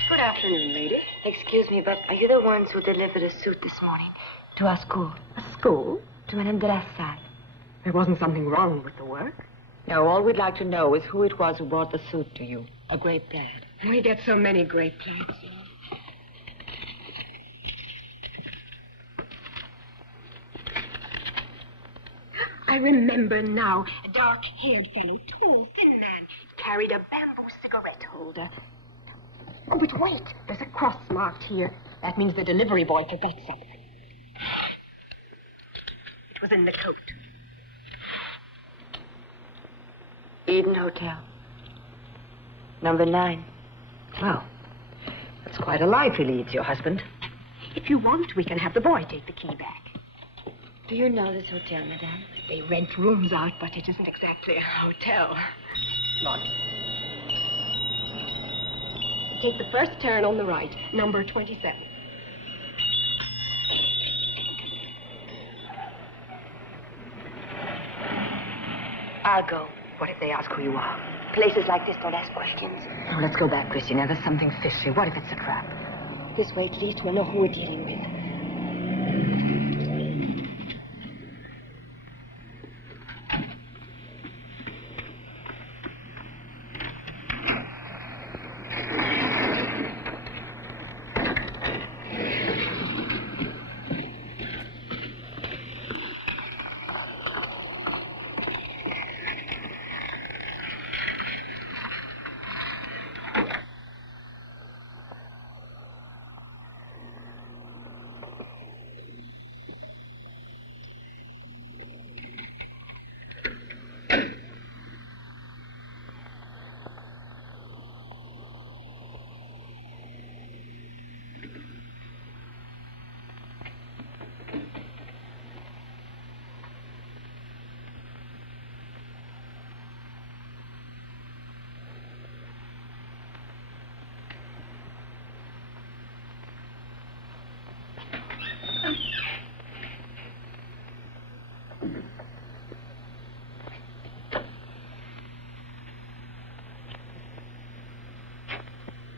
Good afternoon, lady. Excuse me, but are you the ones who delivered a suit this morning? To our school. A school? To Madame Delassalle. There wasn't something wrong with the work? No, all we'd like to know is who it was who brought the suit to you. A great plaid. We get so many great plaids. I remember now. A dark-haired fellow, tall, thin man, carried a bamboo cigarette holder. Oh, but wait, there's a cross marked here. That means the delivery boy forgot something. It was in the coat. Eden Hotel. Number 9. Well, that's quite a lively lead, your husband. If you want, we can have the boy take the key back. Do you know this hotel, madame? They rent rooms out, but it isn't exactly a hotel. Come on. Take the first turn on the right, number 27. I'll go. What if they ask who you are? Places like this don't ask questions. Oh, let's go back, Christina. There's something fishy. What if it's a trap? This way, at least, we'll know who we're dealing with.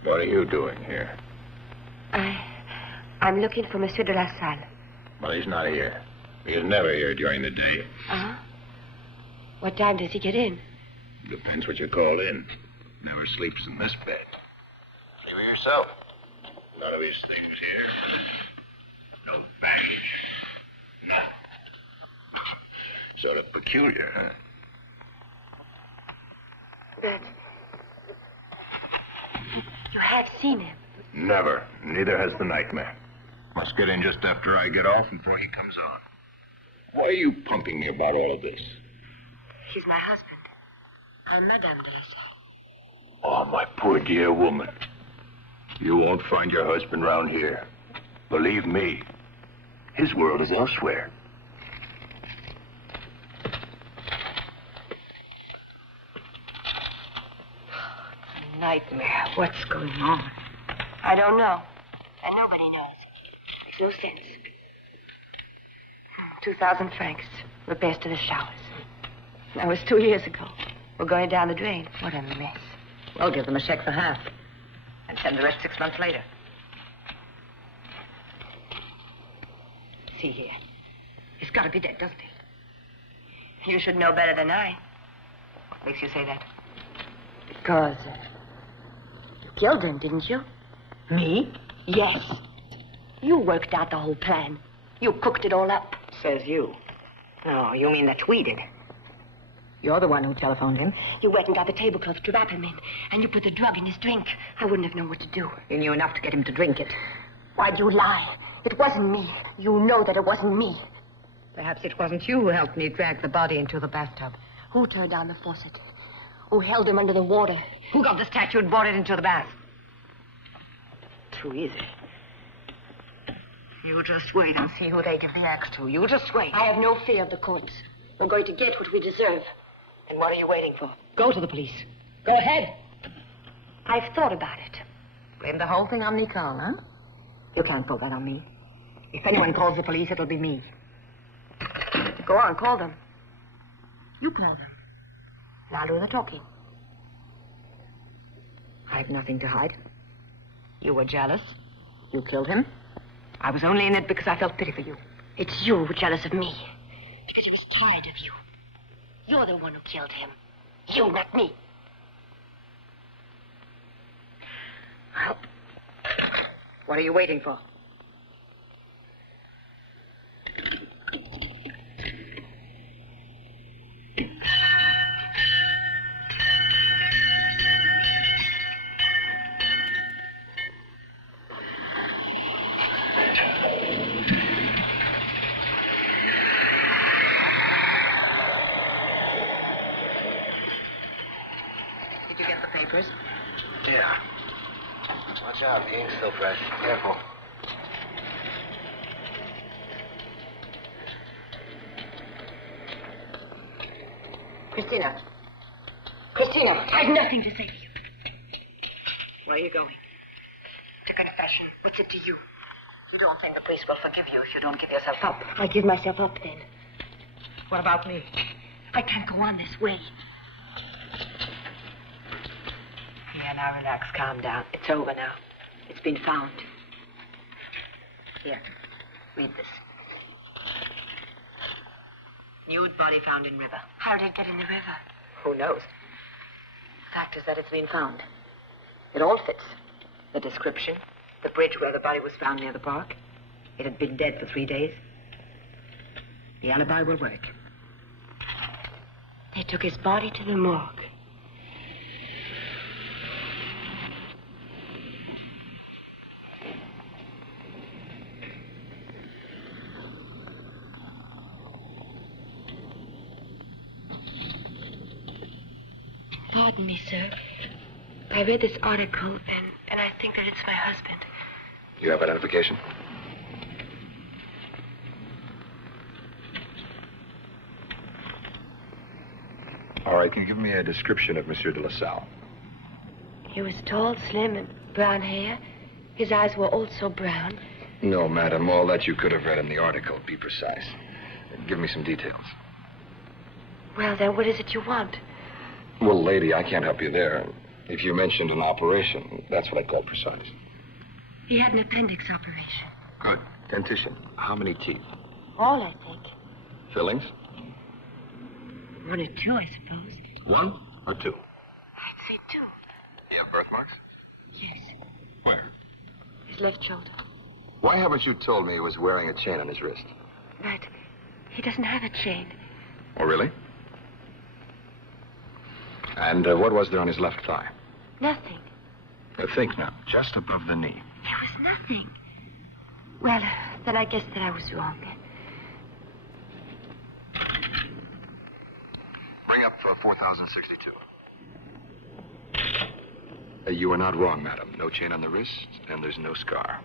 What are you doing here? I'm looking for Monsieur Delassalle. Well, he's not here. He's never here during the day. Uh-huh. What time does he get in? Depends what you call in. Never sleeps in this bed. See for yourself. None of his things here. No baggage. Nothing. Sort of peculiar, huh? But you have seen him. Never. Neither has the nightmare. Must get in just after I get off before he comes on. Why are you pumping me about all of this? He's my husband. I'm Madame Delassalle. Oh, my poor dear woman. You won't find your husband round here. Believe me, his world is elsewhere. Nightmare. What's going on? I don't know. And nobody knows. Makes no sense. 2,000 francs. Repairs to the showers. That was 2 years ago. We're going down the drain. What a mess. We'll give them a check for half. And send the rest 6 months later. See here. He's got to be dead, doesn't he? You should know better than I. What makes you say that? Because you killed him, didn't you? Me? Yes. You worked out the whole plan. You cooked it all up. Says you. No, you mean that we did. You're the one who telephoned him. You went and got the tablecloth to wrap him in, and you put the drug in his drink. I wouldn't have known what to do. You knew enough to get him to drink it. Why'd you lie? It wasn't me. You know that it wasn't me. Perhaps it wasn't you who helped me drag the body into the bathtub. Who turned down the faucet? Who held him under the water? Who got the statue and brought it into the bath? Too easy. You just wait and see who they give the axe to. You just wait. I have no fear of the courts. We're going to get what we deserve. And what are you waiting for? Go to the police. Go ahead. I've thought about it. Blame the whole thing on Nicole, huh? You can't pull that on me. If anyone calls the police, it'll be me. Go on, call them. You call them. And I'll do the talking. I've nothing to hide. You were jealous. You killed him. I was only in it because I felt pity for you. It's you who were jealous of me. Because he was tired of you. You're the one who killed him. You, not me. Well, what are you waiting for? Did you get the papers? Yeah. Watch out, the ink's still fresh. Careful. Christina. I've nothing to say to you. Where are you going? To confession. What's it to you? You don't think the police will forgive you if you don't give yourself up. I'll give myself up then. What about me? I can't go on this way. Yeah, now relax, calm down. It's over now. It's been found. Here, read this. Nude body found in river. How did it get in the river? Who knows? Fact is that it's been found. It all fits. The description, the bridge where the body was found near the park. It had been dead for 3 days. The alibi will work. They took his body to the morgue. Pardon me, sir. I read this article, and I think that it's my husband. You have identification? All right, can you give me a description of Monsieur Delassalle? He was tall, slim, and brown hair. His eyes were also brown. No, madam. All that you could have read in the article. Be precise. Give me some details. Well, then, what is it you want? Well, lady, I can't help you there. If you mentioned an operation, that's what I call precise. He had an appendix operation. Good. Dentition. How many teeth? All, I think. Fillings? 1 or 2, I suppose. 1 or 2? I'd say 2. You have birthmarks? Yes. Where? His left shoulder. Why haven't you told me he was wearing a chain on his wrist? But he doesn't have a chain. Oh, really? And what was there on his left thigh? Nothing. Think now. Just above the knee. There was nothing. Well, then I guess that I was wrong. Bring up 4062. You are not wrong, madam. No chain on the wrist, and there's no scar.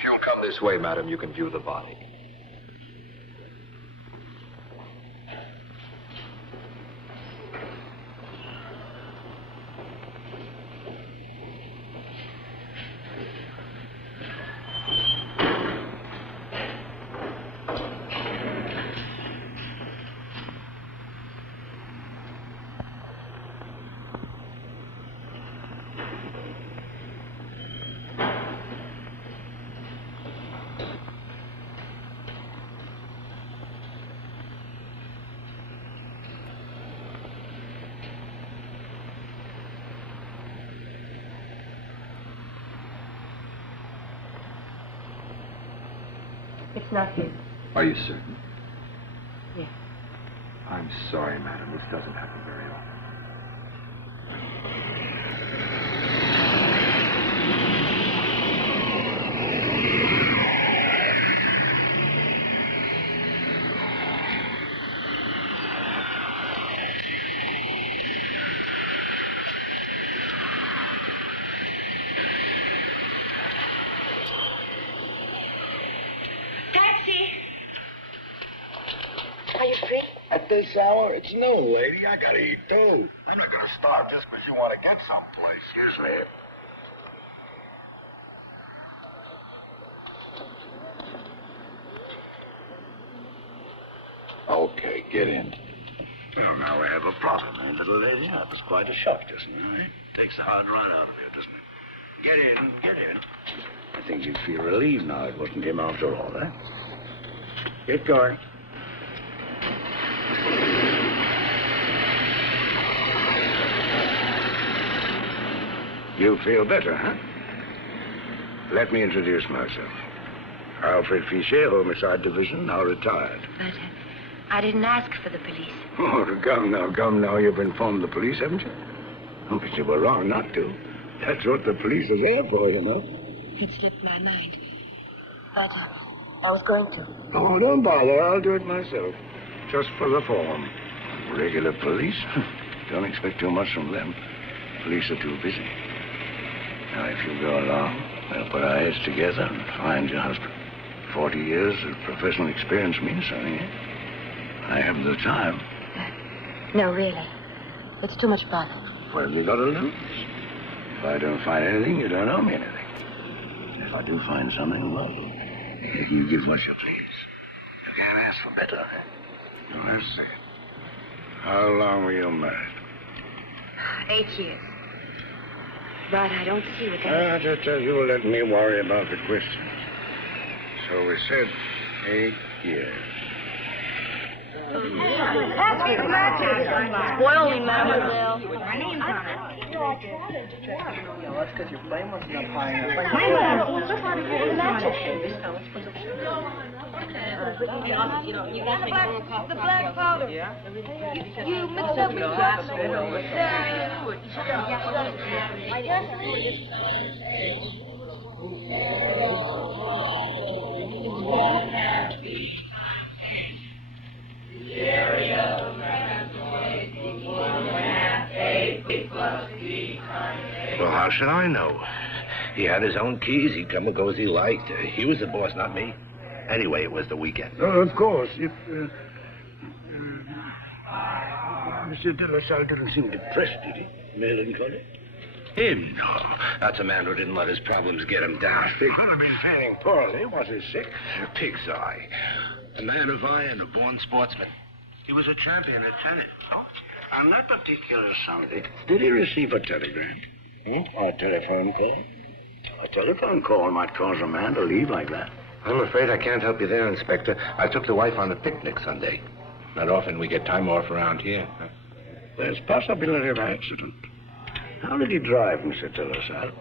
If you'll come this way, madam, you can view the body. It's not him. Are you certain? Yes. I'm sorry, madam. This doesn't happen very often. Are you free? At this hour? It's noon, lady. I gotta eat, too. I'm not gonna starve just because you want to get someplace. Excuse me. Okay, get in. Well, now we have a problem, eh, little lady? That was quite a shock just now, eh? Takes the heart right out of you, doesn't it? Get in, get in. I think you'd feel relieved now it wasn't him after all, eh? Get going. You feel better, huh? Let me introduce myself. Alfred Fichet, Homicide Division, now retired. But I didn't ask for the police. Oh, come now. You've informed the police, haven't you? Oh, but you were wrong not to. That's what the police are there for, you know. It slipped my mind. But I was going to. Oh, don't bother. I'll do it myself. Just for the form. Regular police? Don't expect too much from them. Police are too busy. Now, if you go along, we'll put our heads together and find your husband. 40 years of professional experience means something, eh? I haven't the time. No, really. It's too much bother. What have you got to lose? If I don't find anything, you don't owe me anything. If I do find something, well, you give what you please. You can't ask for better, eh? Now, let's see. How long were you married? 8 years. But I don't see what I just tell you, let me worry about the questions. So we said 8 years. Spoil me, mademoiselle. That's because your flame wasn't up high enough. You got the black powder. Yeah. You mix up your Well, how should I know? He had his own keys. He'd come and go as he liked. He was the boss, not me. Anyway, it was the weekend. Oh, of course. If Mr. Delassalle didn't seem depressed, did he? Melancholy? Him? No. That's a man who didn't let his problems get him down. He could have been feeling poorly. Was he sick? Pig's eye. A man of iron, a born sportsman. He was a champion at tennis. Oh, on that particular Sunday, did he receive a telegram? Or a telephone call? A telephone call might cause a man to leave like that. I'm afraid I can't help you there, Inspector. I took the wife on a picnic Sunday. Not often we get time off around here. There's possibility of accident. How did he drive, Mr. Delassalle?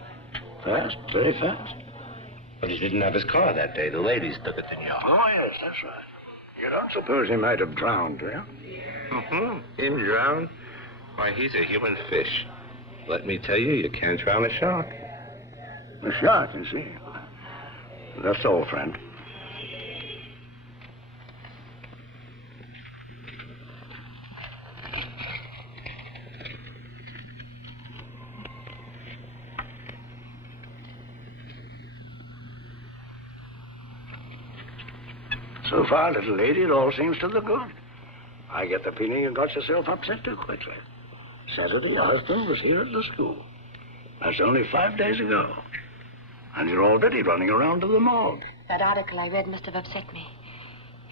Fast? Very fast? But he didn't have his car that day. The ladies took it, didn't you? Oh, yes, that's right. You don't suppose he might have drowned, do you? Mm-hmm. Him drown? Why, he's a human fish. Let me tell you, you can't drown a shark. A shark, you see. That's all, friend. So far, little lady, it all seems to the good. I get the feeling you got yourself upset too quickly. Saturday, your husband was here at the school. That's only 5 days ago. And you're already running around to the morgue. That article I read must have upset me.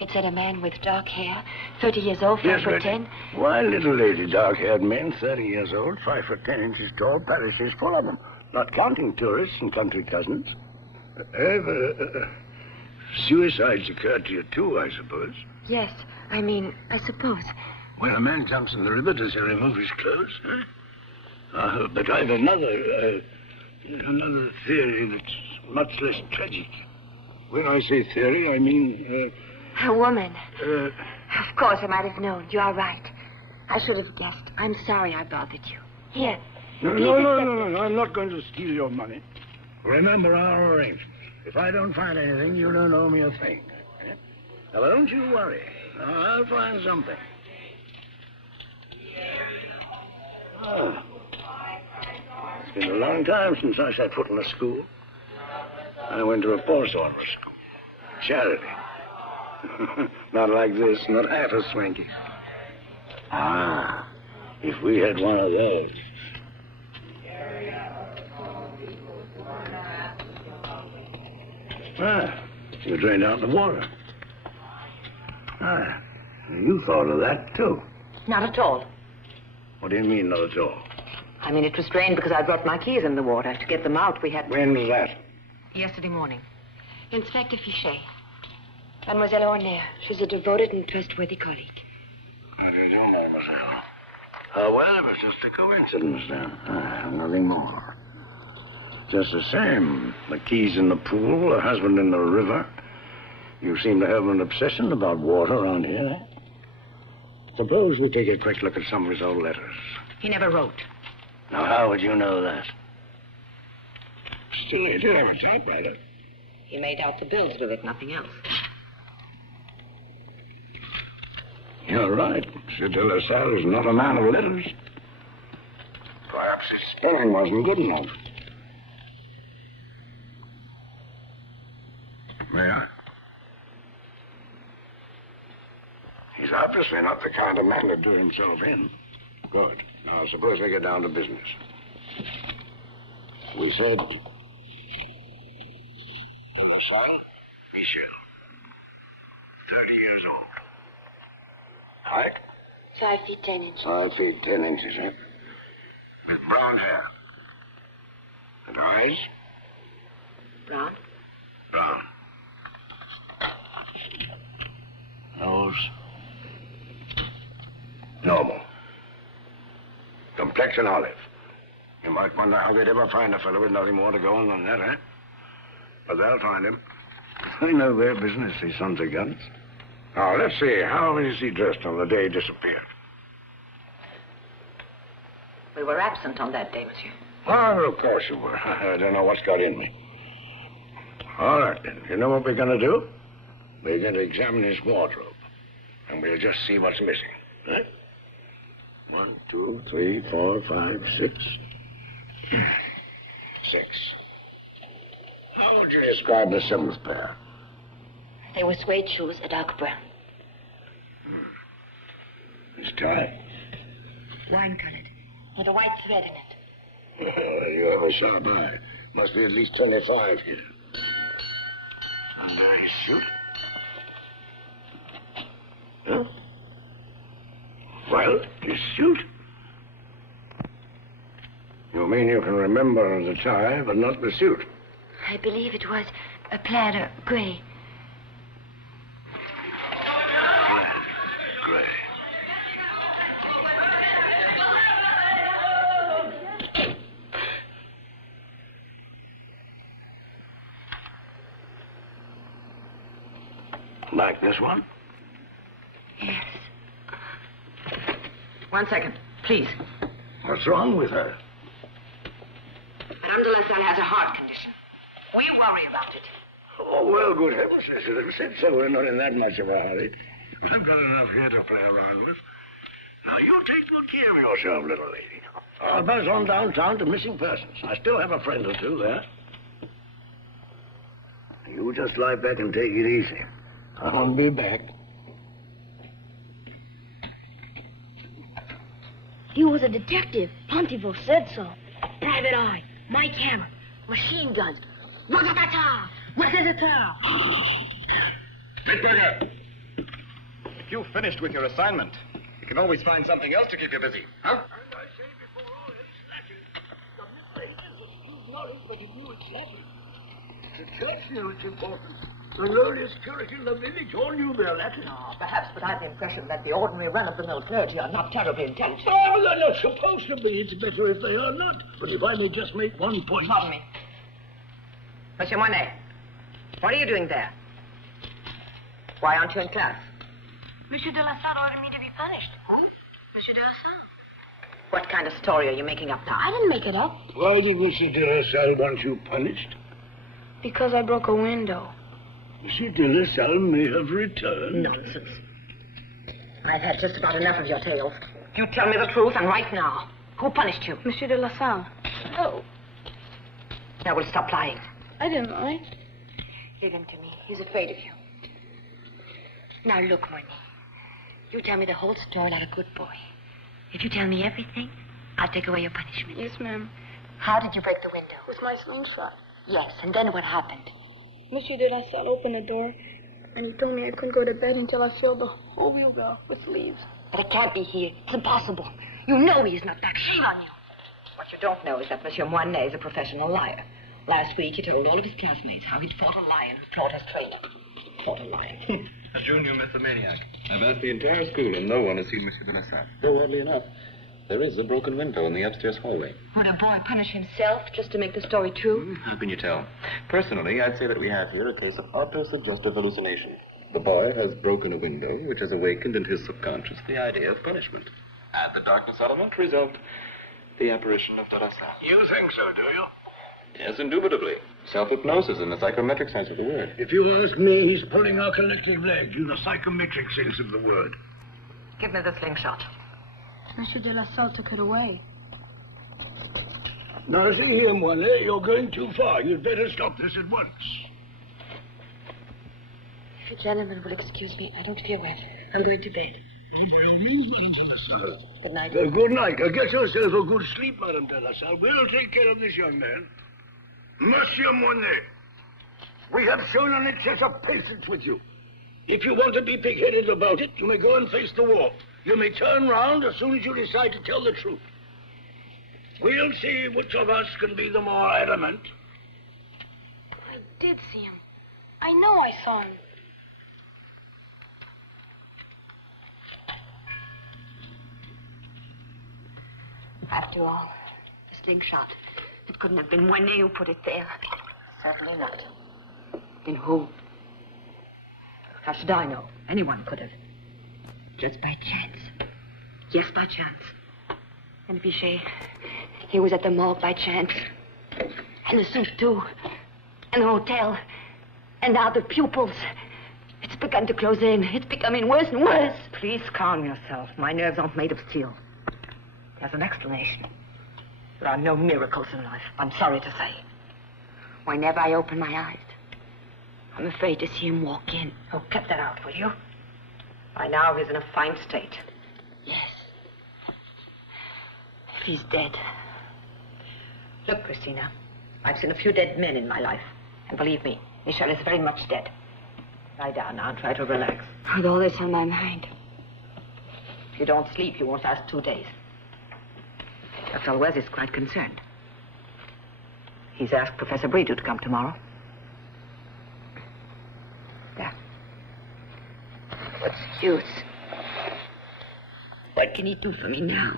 It said a man with dark hair, 30 years old, 5'10". Why, little lady, dark-haired men, 30 years old, 5'10" tall, Paris is full of them. Not counting tourists and country cousins. Suicides occurred to you too, I suppose. Yes, I suppose. When a man jumps in the river, does he remove his clothes? Huh? But I've another theory that's much less tragic. When I say theory, I mean... A woman. Of course, I might have known. You are right. I should have guessed. I'm sorry I bothered you. Here. No. I'm not going to steal your money. Remember our arrangement. If I don't find anything, you don't owe me a thing. Now, don't you worry. I'll find something. It's been a long time since I set foot in a school. I went to a poor sort of a school. Charity. Not like this, not half as swanky. If we had one of those. You drained out the water. You thought of that, too. Not at all. What do you mean, not at all? I mean, it was drained because I brought my keys in the water. To get them out, we had... When was that? Yesterday morning. Inspector Fichet. Mademoiselle Ornaire. She's a devoted and trustworthy colleague. How do you do, mademoiselle? Well, it was just a coincidence, then. Nothing more. Just the same. The keys in the pool, the husband in the river. You seem to have an obsession about water around here, eh? Suppose we take a quick look at some of his old letters. He never wrote. Now, how would you know that? Still, he did have a typewriter. He made out the bills with it, nothing else. You're right. Michel Delassalle is not a man of letters. Perhaps his spelling wasn't good enough. May I? He's obviously not the kind of man to do himself in. Good. Now, suppose we get down to business. We said... Delassalle? Michel. 30 years old. Height? 5 feet 10 inches. 5 feet 10 inches, eh? With brown hair. And eyes? Brown. Brown. Nose? Normal. Complexion olive. You might wonder how they'd ever find a fellow with nothing more to go on than that, eh? But they'll find him. They know their business, these sons of guns. Now, let's see. How is he dressed on the day he disappeared? We were absent on that day, monsieur. Oh, of course you were. I don't know what's got in me. All right, then. You know what we're going to do? We're going to examine his wardrobe. And we'll just see what's missing. Right? 1, 2, 3, 4, 5, 6. 6. How would you describe the seventh pair? They were suede shoes, a dark brown. His tie? Wine-colored, with a white thread in it. You have a sharp eye. Must be at least 25 here. And his suit? Huh? Well, his suit? You mean you can remember the tie, but not the suit? I believe it was a plaid gray. Plaid gray. Like this one? Yes. 1 second, please. What's wrong with her? Madame Delassalle has a heart condition. We worry about it. Oh, well, good heavens, I should have said so. We're not in that much of a hurry. I've got enough here to play around with. Now, you take good care of yourself, little lady. I'll buzz on downtown to missing persons. I still have a friend or two there. You just lie back and take it easy. I'll be back. He was a detective. Pontivo said so. Private eye, my camera, machine guns. Ra-ta-ta-ta! Ra-ta-ta-ta! Midburger! If you've finished with your assignment, you can always find something else to keep you busy, huh? The church knew it's important. The lowliest curate in the village all knew their Latin. Oh, perhaps, but I've the impression that the ordinary run-of-the-mill clergy are not terribly intelligent. Oh, they're not supposed to be. It's better if they are not. But if I may just make one point... Pardon me. Monsieur Monet, what are you doing there? Why aren't you in class? Monsieur Delassalle ordered me to be punished. Huh? Monsieur Delassalle. What kind of story are you making up now? I didn't make it up. Why did Monsieur Delassalle want you punished? Because I broke a window. Monsieur Delassalle may have returned. Nonsense. I've had just about enough of your tales. You tell me the truth, and right now. Who punished you? Monsieur Delassalle. Oh, Now we'll stop lying. I didn't lie. Leave him to me. He's afraid of you. Now look, Monet. You tell me the whole story like a good boy. If you tell me everything, I'll take away your punishment. Yes, ma'am. How did you break the window? With my slingshot. Yes, and then what happened? Monsieur Delassalle opened the door, and he told me I couldn't go to bed until I filled the whole wheelbarrow with leaves. But it can't be here. It's impossible. You know he is not back. Shame on you. What you don't know is that Monsieur Moinet is a professional liar. Last week he told all of his classmates how he'd fought a lion who taught his traitor. Fought a lion. A junior mythomaniac. I've asked the entire school, and no one has seen Monsieur Delassalle. Though, oddly enough, there is a broken window in the upstairs hallway. Would a boy punish himself just to make the story true? How can you tell? Personally, I'd say that we have here a case of autosuggestive hallucination. The boy has broken a window, which has awakened in his subconscious the idea of punishment. Add the darkness element, result the apparition of Delassalle. You think so, do you? Yes, indubitably. Self-hypnosis in the psychometric sense of the word. If you ask me, he's pulling our collective legs in the psychometric sense of the word. Give me the slingshot. Monsieur Delassalle took it away. Now, see here, Moinet, you're going too far. You'd better stop this at once. If you gentlemen will excuse me, I don't feel well. I'm going to bed. Oh, by all means, Madame Delassalle. Good night. Good night. Get yourself a good sleep, Madame Delassalle. We'll take care of this young man. Monsieur Moinet, we have shown an excess of patience with you. If you want to be pig-headed about it, you may go and face the wall. You may turn round as soon as you decide to tell the truth. We'll see which of us can be the more adamant. I did see him. I know I saw him. After all, the slingshot. It couldn't have been Moinet who put it there. Certainly not. Then who? How should I know? Anyone could have. Just by chance. Yes, by chance. And Vichet, he was at the morgue by chance. And the suit, too. And the hotel. And now the pupils. It's begun to close in. It's becoming worse and worse. Please calm yourself. My nerves aren't made of steel. There's an explanation. There are no miracles in life, I'm sorry to say. Whenever I open my eyes, I'm afraid to see him walk in. Oh, cut that out, will you? By now, he's in a fine state. Yes. He's dead. Look, Christina, I've seen a few dead men in my life. And believe me, Michel is very much dead. Lie down now and try to relax. With all this on my mind. If you don't sleep, you won't last 2 days. Dr. Alwes is quite concerned. He's asked Professor Bredoux to come tomorrow. There. What's the use? What can he do for me now?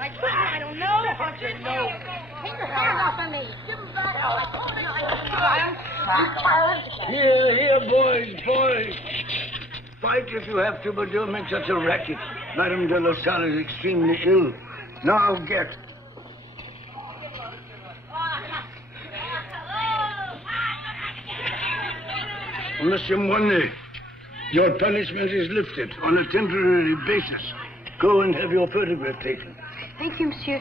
I don't know. Take your hands off of me. Give them back. Here, boys. Fight if you have to, but don't make such a racket. Madame Delassalle is extremely ill. Now get. Monsieur Moinet, your punishment is lifted on a temporary basis. Go and have your photograph taken. Thank you, monsieur.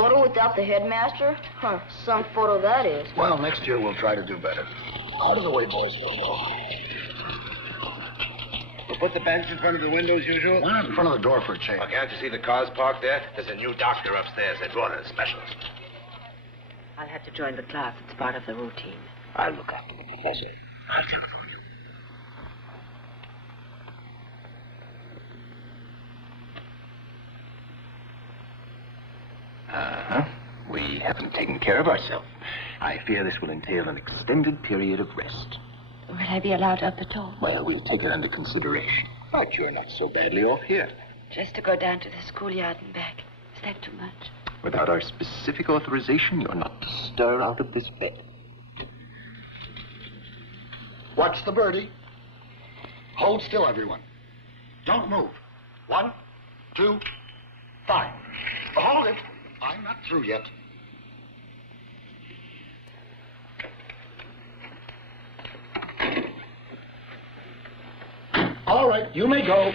photo without the headmaster? Huh, some photo that is. Well, next year we'll try to do better. Out of the way, boys. We'll put the bench in front of the window as usual. Why not in front of the door for a change? Oh, can't you see the cars parked there? There's a new doctor upstairs. They brought in a specialist. I'll have to join the class. It's part of the routine. I'll look after the professor. I'll telephone you. We haven't taken care of ourselves. I fear this will entail an extended period of rest. Will I be allowed up at all? Well, we'll take it under consideration. But you're not so badly off here. Just to go down to the schoolyard and back. Is that too much? Without our specific authorization, you're not to stir out of this bed. Watch the birdie. Hold still, everyone. Don't move. 1, 2, 5. Hold it. I'm not through yet. All right, you may go.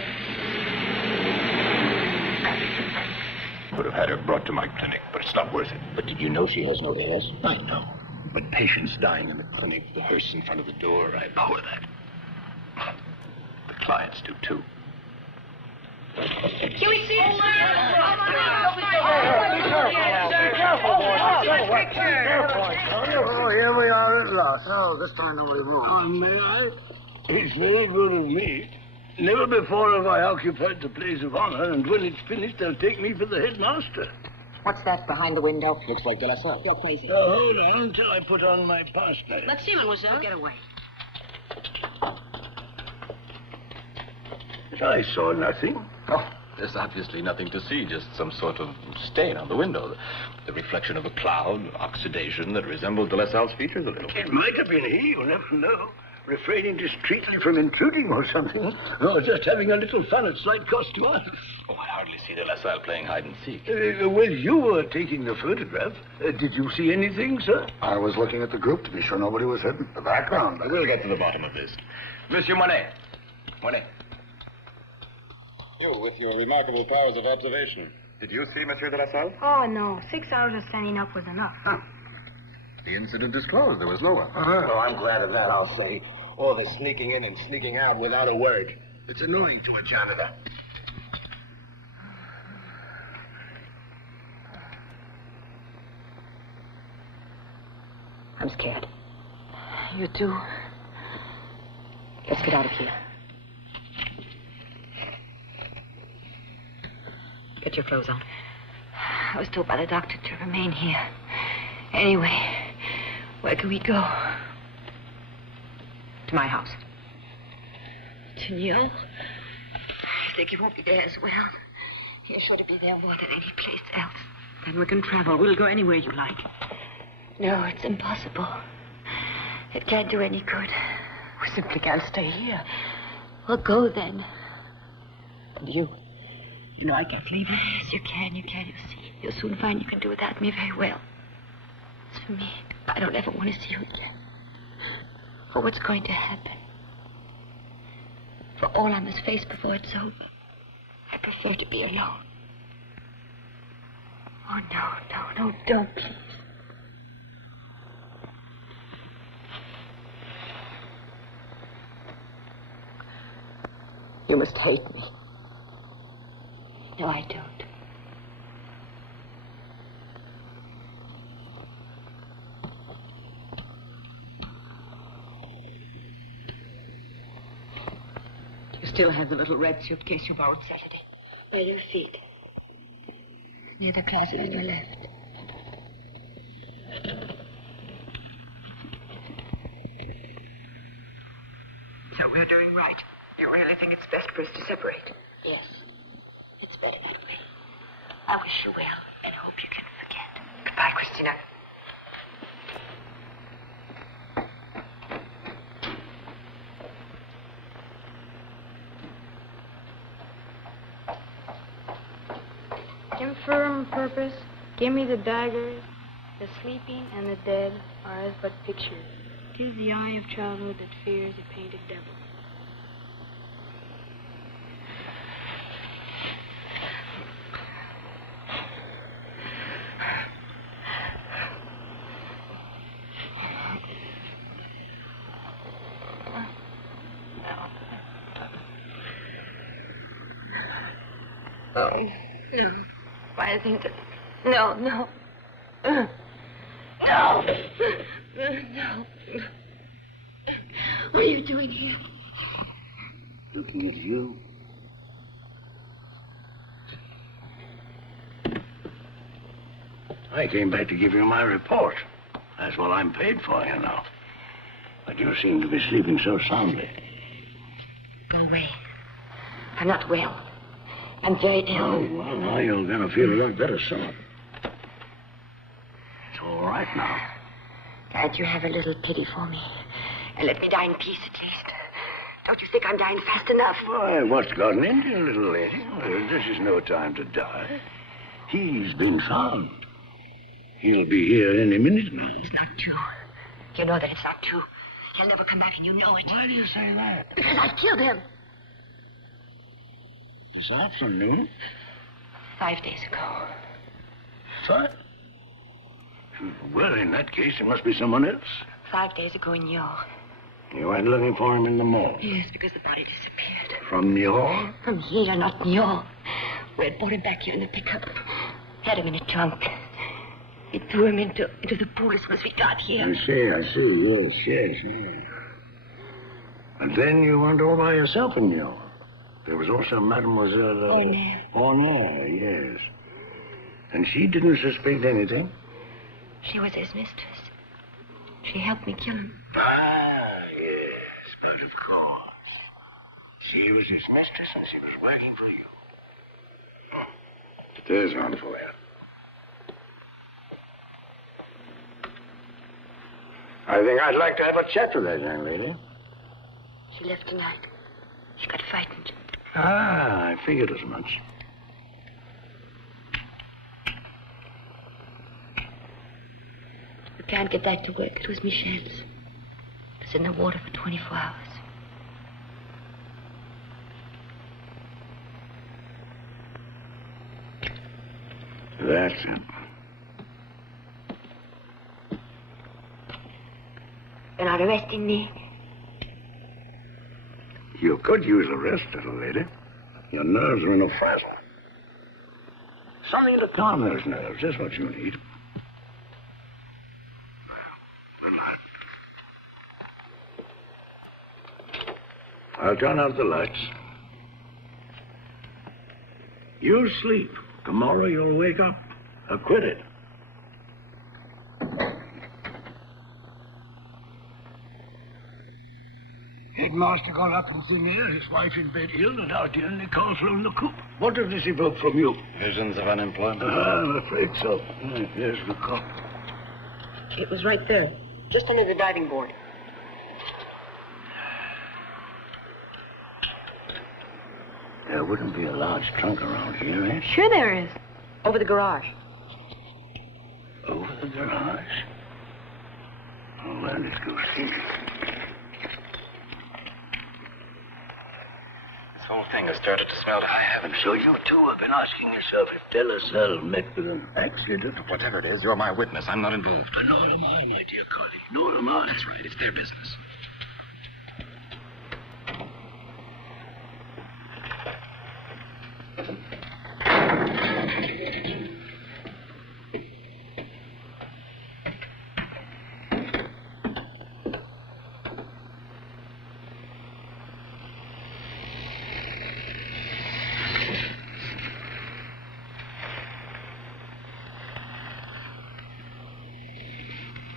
Would have had her brought to my clinic, but it's not worth it. But did you know she has no heirs? I know. But patients dying in the clinic, the hearse in front of the door, I abhor that. The clients do, too. Can we see it, sir? Oh, here we are at last. Oh, this time nobody moved. May I? It's very good of me. Never before have I occupied the place of honor, and when it's finished, they'll take me for the headmaster. What's that behind the window? Looks like Delassalle. You're crazy. Hold on until I put on my pass-knife. Let's see, mademoiselle. Get away. I saw nothing. Oh, there's obviously nothing to see, just some sort of stain on the window. The reflection of a cloud, oxidation that resembled Delassalle's features a little. It might have been he, you never know. Refraining discreetly from intruding or something. Or just having a little fun at slight cost to us. Oh, I hardly see Delassalle playing hide and seek. Well, you were taking the photograph. Did you see anything, sir? I was looking at the group to be sure nobody was hidden. The background. We'll get to the bottom of this. Monsieur Monet. Monet. You, with your remarkable powers of observation. Did you see Monsieur Delassalle? Oh, no. 6 hours of standing up was enough. Huh. The incident is closed. There was no one. Oh, I'm glad of that, I'll say. All the sneaking in and sneaking out without a word. It's annoying to a janitor. I'm scared. You too? Let's get out of here. Get your clothes on. I was told by the doctor to remain here. Anyway, where can we go? To my house. To New? I think you won't be there as well. You're sure to be there more than any place else. Then we can travel. We'll go anywhere you like. No, it's impossible. It can't do any good. We simply can't stay here. Well, go then. And you? You know I can't leave you. Yes, you can. You see. You'll soon find you can do without me very well. As for me, I don't ever want to see you again. For what's going to happen. For all I must face before it's over. I prefer to be alone. Oh, no, don't, please. You must hate me. No, I don't. You still have the little red suitcase you borrowed Saturday. By your feet. Near the closet on your left. So we're doing right. You really think it's best for us to separate? Yes. It's better that way. I wish you well and hope you can forget. Goodbye, Christina. Infirm purpose, give me the daggers, the sleeping and the dead are as but pictures. 'Tis the eye of childhood that fears a painted devil. Oh, no. Why, I think that... No, no. No! No. What are you doing here? Looking at you. I came back to give you my report. That's what I'm paid for, you know. But you seem to be sleeping so soundly. Go away. I'm not well. I'm very ill. Oh, well, now you're going to feel a lot better soon. It's all right now. Dad, you have a little pity for me. And let me die in peace, at least. Don't you think I'm dying fast enough? Why, what's gotten into you, little lady? Well, this is no time to die. He's been found. He'll be here any minute now. It's not true. You know that it's not true. He'll never come back, and you know it. Why do you say that? Because I killed him. This afternoon? 5 days ago. What? Well, in that case, it must be someone else. 5 days ago in York. You went looking for him in the morgue? Yes, because the body disappeared. From New York? From here, not New York. We had brought him back here in the pickup. Had him in a trunk. We threw him into the pool as soon as we got here. I see. Yes. And then you went all by yourself in New York. There was also Mademoiselle... Ornay, yes. And she didn't suspect anything? She was his mistress. She helped me kill him. Yes, but of course. She was his mistress and she was working for you. There's one for you. I think I'd like to have a chat with that young lady. She left tonight. She got frightened. Ah, I figured as much. We can't get back to work. It was Michel's. It was in the water for 24 hours. That's it. You're not arresting me. You could use a rest, little lady. Your nerves are in a frazzle. Something to calm those nerves. That's what you need. Good night. I'll turn out the lights. You sleep. Tomorrow you'll wake up acquitted. Headmaster got up in thin air, his wife in bed ill, and out here, and the car's flown the coop. What does this evoke from you? Visions of unemployment. I'm afraid so. Here's the cup. It was right there, just under the diving board. There wouldn't be a large trunk around here, eh? Sure there is. Over the garage. Over the garage? Oh, well, let's go see. This whole thing has started to smell to high heaven. So you, too, have been asking yourself if Delassalle met with an accident? Whatever it is, you're my witness. I'm not involved. Nor am I, my dear colleague. Nor am I. That's right. It's their business.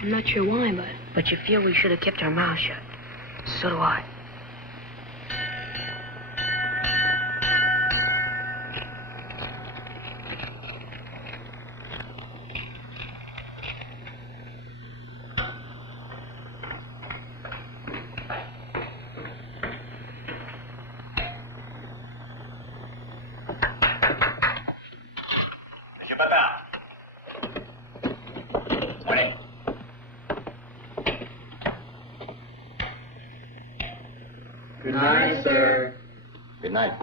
I'm not sure why, But you feel we should have kept our mouths shut. So do I. Good night, sir. Good night.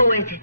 Who is it?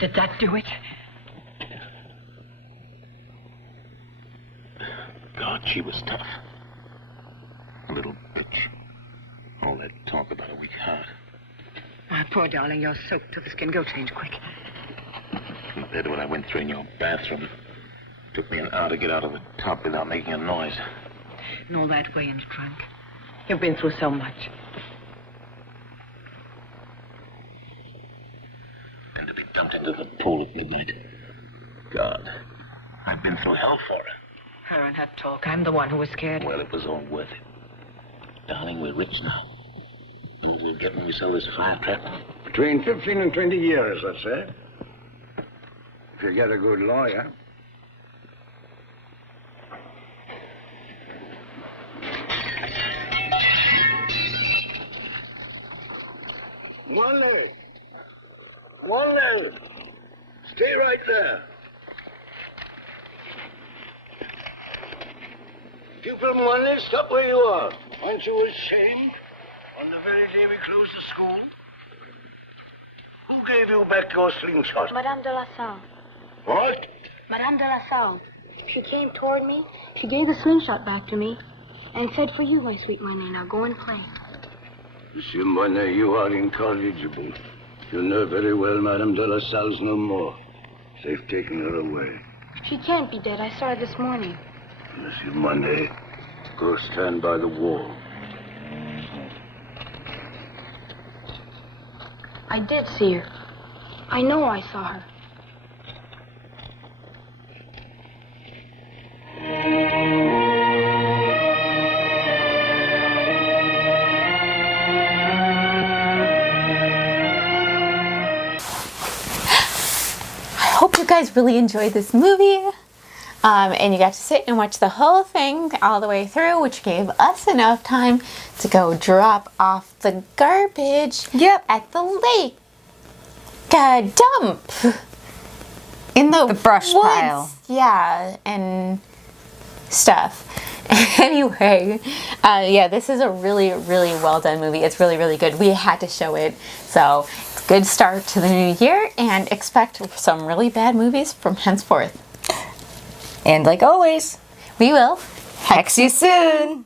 Did that do it? God, she was tough. talk about a weak heart. My poor darling, you're soaked to the skin. Go change quick. Compared to what I went through in your bathroom, it took me an hour to get out of the tub without making a noise. And all that way in the trunk. You've been through so much. And to be dumped into the pool at midnight. God, I've been through hell for her. Her and her talk. I'm the one who was scared. Well, it was all worth it. Darling, we're rich now. Know what we'll get when we sell this fire trap? Between 15 and 20 years, let's say. If you get a good lawyer. One leg. Stay right there. You from one leg, stop where you are. Aren't you ashamed? On the very day we closed the school? Who gave you back your slingshot? Madame Delassalle. What? Madame Delassalle. She came toward me. She gave the slingshot back to me and said, "For you, my sweet Monet, now go and play." Monsieur Monet, you are incorrigible. You know very well Madame Delassalle's no more. They've taken her away. She can't be dead. I saw her this morning. Monsieur Monet, go stand by the wall. I did see her. I know I saw her. I hope you guys really enjoyed this movie. And you got to sit and watch the whole thing all the way through, which gave us enough time to go drop off the garbage at the lake dump in the brush woods. pile. Yeah, and stuff. Anyway, yeah, this is a really, really well done movie. It's really, really good. We had to show it. So it's a good start to the new year, and expect some really bad movies from henceforth. And like always, we will hex you soon.